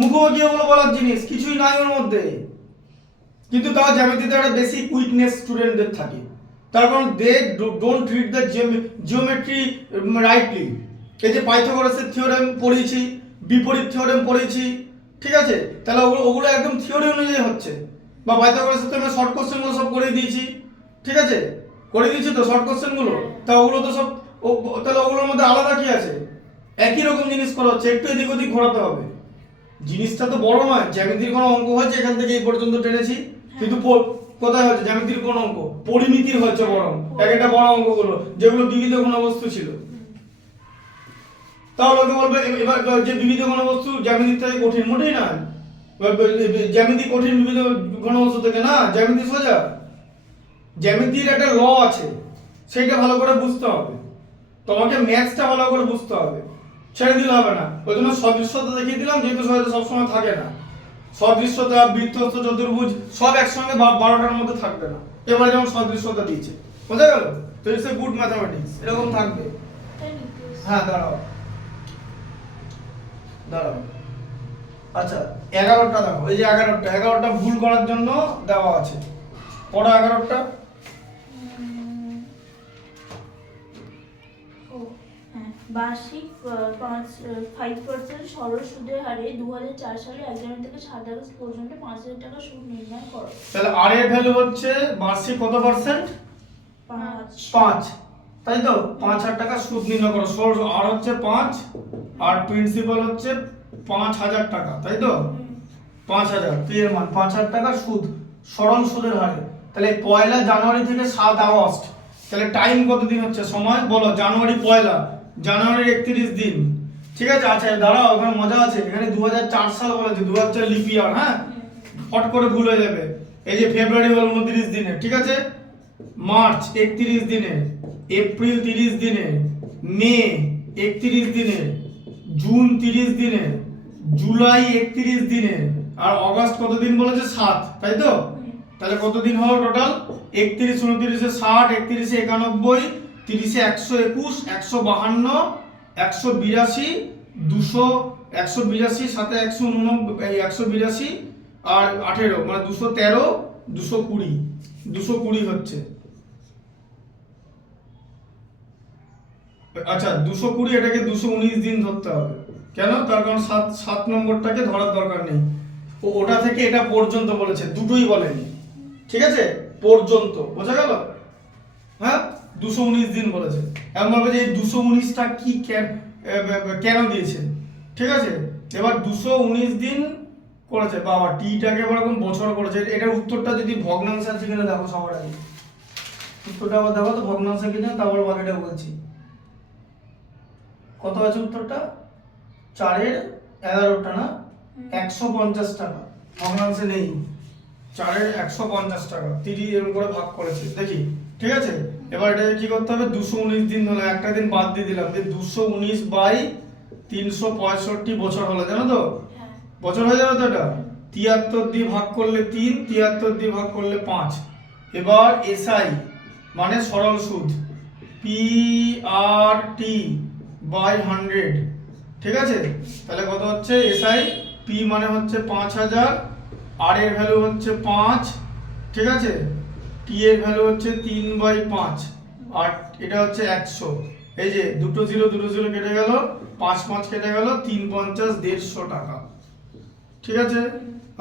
মুখোমুখি ওগুলো বলার জিনিস কিছুই নাই ওর মধ্যে। কিন্তু তাও জ্যামিতিতে একটা বেসিক উইকনেস স্টুডেন্টদের থাকে, তার কারণ they don't treat the geometry rightly. এই যে পাইথাগোরাসের থিওরেম পড়িয়েছি, বিপরীত থিওরেম পড়িয়েছি, ঠিক আছে? তাহলে ওগুলো একদম থিওরি অনুযায়ী হচ্ছে। বা পাইথাগোরাসের তো শর্ট কোশ্চেনগুলো সব করে দিয়েছি, ঠিক আছে? করে দিয়েছি তো শর্ট কোশ্চেনগুলো। তা ওগুলো তো সব তাহলে ওগুলোর মধ্যে আলাদা কি আছে? একই রকম জিনিস করা হচ্ছে, একটু এদিক ওদিক ঘোরাতে হবে। জিনিসটা তো বড় নয়। জ্যামিতির কোনো অঙ্ক হয়েছে এখান থেকে এই পর্যন্ত টেনেছি, কিন্তু কোথায় হচ্ছে জ্যামিতির কোন অঙ্ক? পরিমিতির হচ্ছে বরং এক একটা বড় অঙ্কগুলো, যেগুলো বিবিধ ঘনবস্তু ছিল। তাহলে ওকে বলবে এবার যে বিবিধ ঘনবস্তু জ্যামিতির থেকে কঠিন, মোটেই না। জ্যামিতি কঠিন বিবিধ ঘনবস্তু থেকে না, জ্যামিতি সোজা। জ্যামিতির একটা ল আছে, সেইটা ভালো করে বুঝতে হবে। তোমাকে ম্যাথসটা ভালো করে বুঝতে হবে, ছেড়ে দিলে হবে না। ওই জন্য সদৃশ্যতা দেখিয়ে দিলাম, যেহেতু সবসময় থাকে না। সদৃশ্যতা, বৃত্তস্থ, চতুর্ভুজ সব একসঙ্গে 12টার মধ্যে থাকবে না। এবারে যেমন সদৃশ্যতা দিয়েছে, বোঝা গেল? তো ইটস এ গুড ম্যাথমেটিক্স, এরকম থাকবে। হ্যাঁ, দাঁড়াও। আচ্ছা, 11টা দেখো, এই যে 11টা ভুল করার জন্য দেওয়া আছে। পড়ো 11টা। বার্ষিক 5% সরল সুদের হারে 2004 সালে 1 জানুয়ারি থেকে 7 আগস্ট পর্যন্ত 5,000 টাকা সুদ নির্ণয় করো। তাহলে আর এর ভ্যালু হচ্ছে বার্ষিক কত পার্সেন্ট? 5, তাই তো? 5,000 টাকা সুদ নির্ণয় করো। আর হচ্ছে 5, আর প্রিন্সিপাল হচ্ছে 5,000 টাকা, তাই তো? 5,000 এর মান 5,000 টাকা সুদ, সরল সুদের হারে। তাহলে 1 জানুয়ারি থেকে 7 আগস্ট, তাহলে টাইম কত দিন হচ্ছে? সময় বলো। জানুয়ারি 1, জানুয়ারি 31 দিন, ঠিক আছে? আচ্ছা দাঁড়াও, ওখানে মজা আছে। এখানে 2004 সাল বলেছে, 2004 লিপ ইয়ার, হ্যাঁ? ফট করে ভুল হয়ে যাবে। এই যে ফেব্রুয়ারি হলো 29 দিনে, ঠিক আছে? মার্চ 31 দিনে, এপ্রিল 30 দিনে, মে 31 দিনে, জুন 30 দিনে, জুলাই 31 দিনে, আর অগাস্ট কত দিন বলেছে? 7, তাই তো? তাহলে কত দিন হলো টোটাল? 31 29 60, 31 91, 30 121, 152, 182, 200, 182 সাথে 189, 182 আর 18, মানে 213, 220, 220 হচ্ছে। আচ্ছা 220, এটাকে 219 দিন ধরতে হবে। কেন? তার কারণ 7 নম্বরটাকে ধরার দরকার নেই। ওটা থেকে এটা পর্যন্ত বলেছে, দুটোই বলেনি, ঠিক আছে? পর্যন্ত, বোঝা গেল? হ্যাঁ, 219 দিন বলেছে। এমন ভাবে যে এই 219টা কি কেন দিয়েছে, ঠিক আছে। এবার 219 দিন করেছে, বাবা টিটাকে এবার এরকম বছর করেছে। এটার উত্তরটা যদি ভগ্নাংশ আছে কিনা দেখো সবার আগে, উত্তরটা আবার দেখো তো ভগ্নাংশ কিনা, তারপর বাকিটা বলছি। কত আছে উত্তরটা? 4 এর 11টা না, 150 টাকা। ভগ্নাংশে নেই, 4 এর 150 টাকা 30 এরকম করে ভাগ করেছে, দেখি ঠিক আছে। এবার এটা কি করতে হবে, 219 দিন হলো, একটা দিন বাদ দিয়ে দিলাম, যে 219 বাই 365 বছর হলো, জানো তো বছর হয়ে যাবে তো এটা। 73 দিয়ে ভাগ করলে 3, 73 দিয়ে ভাগ করলে 5। এবার এসআই মানে সরল সুদ, PRT বাই 100, ঠিক আছে। তাহলে কত হচ্ছে এসআই, পি মানে হচ্ছে 5000, আর এর ভ্যালু হচ্ছে 5, ঠিক আছে। টি এর ভ্যালু হচ্ছে 3/5, আর এটা হচ্ছে 100। এই যে দুটো জিরো কেটে গেল, 5 5 কেটে গেল, 3 50 150 টাকা, ঠিক আছে।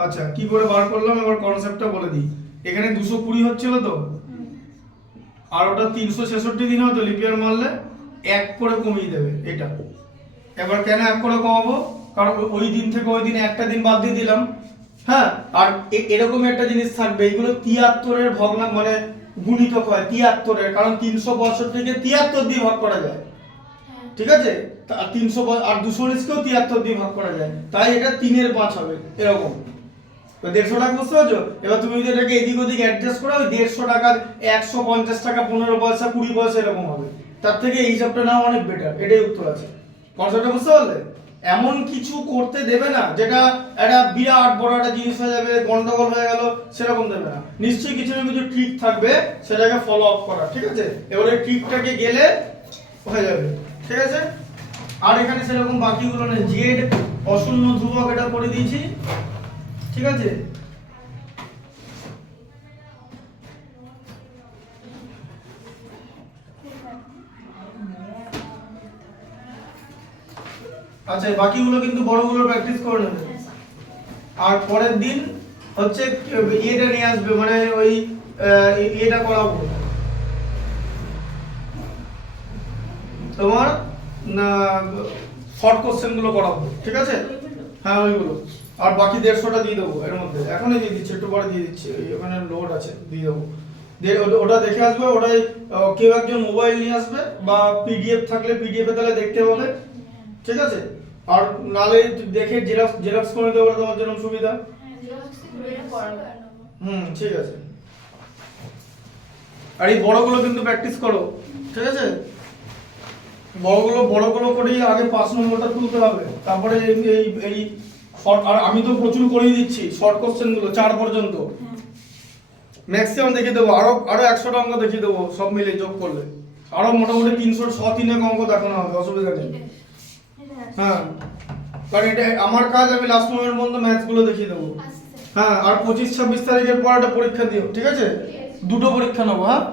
আচ্ছা কি করে বার করলাম, এবার কনসেপ্টটা বলে দিই। এখানে 220 হচ্ছিল তো, আর ওটা 366 দিন হতো, লিপিয়ার মারলে 1 করে কমিয়ে দেবে এটা। এবার কেন 1 করে কমাবো, কারণ ওই দিন থেকে ওই দিনে একটা দিন বাদ দিয়ে দিলাম, হ্যাঁ। আর এরকম একটা জিনিস থাকবে, এগুলো 73 এর ভগ্নাংশ মানে গুণিতক হয় 73 এর, কারণ 365 থেকে 73 দিয়ে ভাগ করা যায়, ঠিক আছে। 300 আর 219 কেও 73 দিয়ে ভাগ করা যায়, তাই এটা 3 এর 5 হবে এরকম। তো 150 টাকা বুঝতে পারছো। এবার তুমি যদি এটাকে এদিক ওদিক অ্যাডজাস্ট করো, ওই 150 টাকা 150 টাকা 15 পয়সা 20 পয়সা এরকম হবে, তার থেকে এই হিসাবটা নাও অনেক বেটার। এটাই উত্তর আছে। কনসেপ্টটা বুঝতে পারলে? এমন কিছু করতে দেবে না যেটা একটা বিরাট বড় একটা জিনিস হয়ে যাবে, গন্ডগোল হয়ে গেল, সেরকম দেবে না। নিশ্চয়ই কিছু না কিছু ট্রিক থাকবে, সেটাকে ফলো আপ করা, ঠিক আছে। এবারে ট্রিকটাকে গেলে হয়ে যাবে, ঠিক আছে। আর এখানে সেরকম বাকিগুলো নেই, জেড অশূন্য ধ্রুবক এটা করে দিয়েছি, ঠিক আছে। আচ্ছা বাকিগুলো কিন্তু বড়গুলো প্র্যাকটিস করে নেবে। আর পরের দিন হচ্ছে এটা নিয়ে আসবে, মানে ওই এটা করাবো তোমার শর্ট কোশ্চেন গুলো করাবো, ঠিক আছে। হ্যাঁ ওইগুলো, আর বাকি 150টা দিয়ে দেবো এর মধ্যে, এখনই দিয়ে দিচ্ছি, একটু পরে দিয়ে দিচ্ছি, ওখানে লোড আছে দিয়ে দেবো। ওটা দেখে আসবে, ওটাই কেউ একজন মোবাইল নিয়ে আসবে, বা পিডিএফ থাকলে পিডিএফ এ তাহলে দেখতে হবে, ঠিক আছে। আর নালে দেখে জেরক্স করে দেবো, তোমার জন্য সুবিধা। ঠিক আছে। আর এই বড়গুলো কিন্তু প্র্যাকটিস করো, ঠিক আছে। বড়গুলো করেই আগে 5 নম্বরটা তুলতে হবে, তারপরে এই শর্ট। আর আমি তো প্রচুর করেই দিচ্ছি শর্ট কোশ্চেন গুলো 4 পর্যন্ত ম্যাক্সিমাম দেখিয়ে দেবো, আরো 100টা অঙ্ক দেখিয়ে দেবো, সব মিলে যোগ করলে আরো মোটামুটি 303 অঙ্ক দেখানো হবে, অসুবিধা নেই। হ্যাঁ কারণ এটা আমার কাজ, আমি লাস্ট মোমেন্ট পর্যন্ত ম্যাথস গুলো দেখিয়ে দেবো। হ্যাঁ আর 25 26 তারিখের পর একটা পরীক্ষা দিও, ঠিক আছে। দুটো পরীক্ষা নেবো, হ্যাঁ।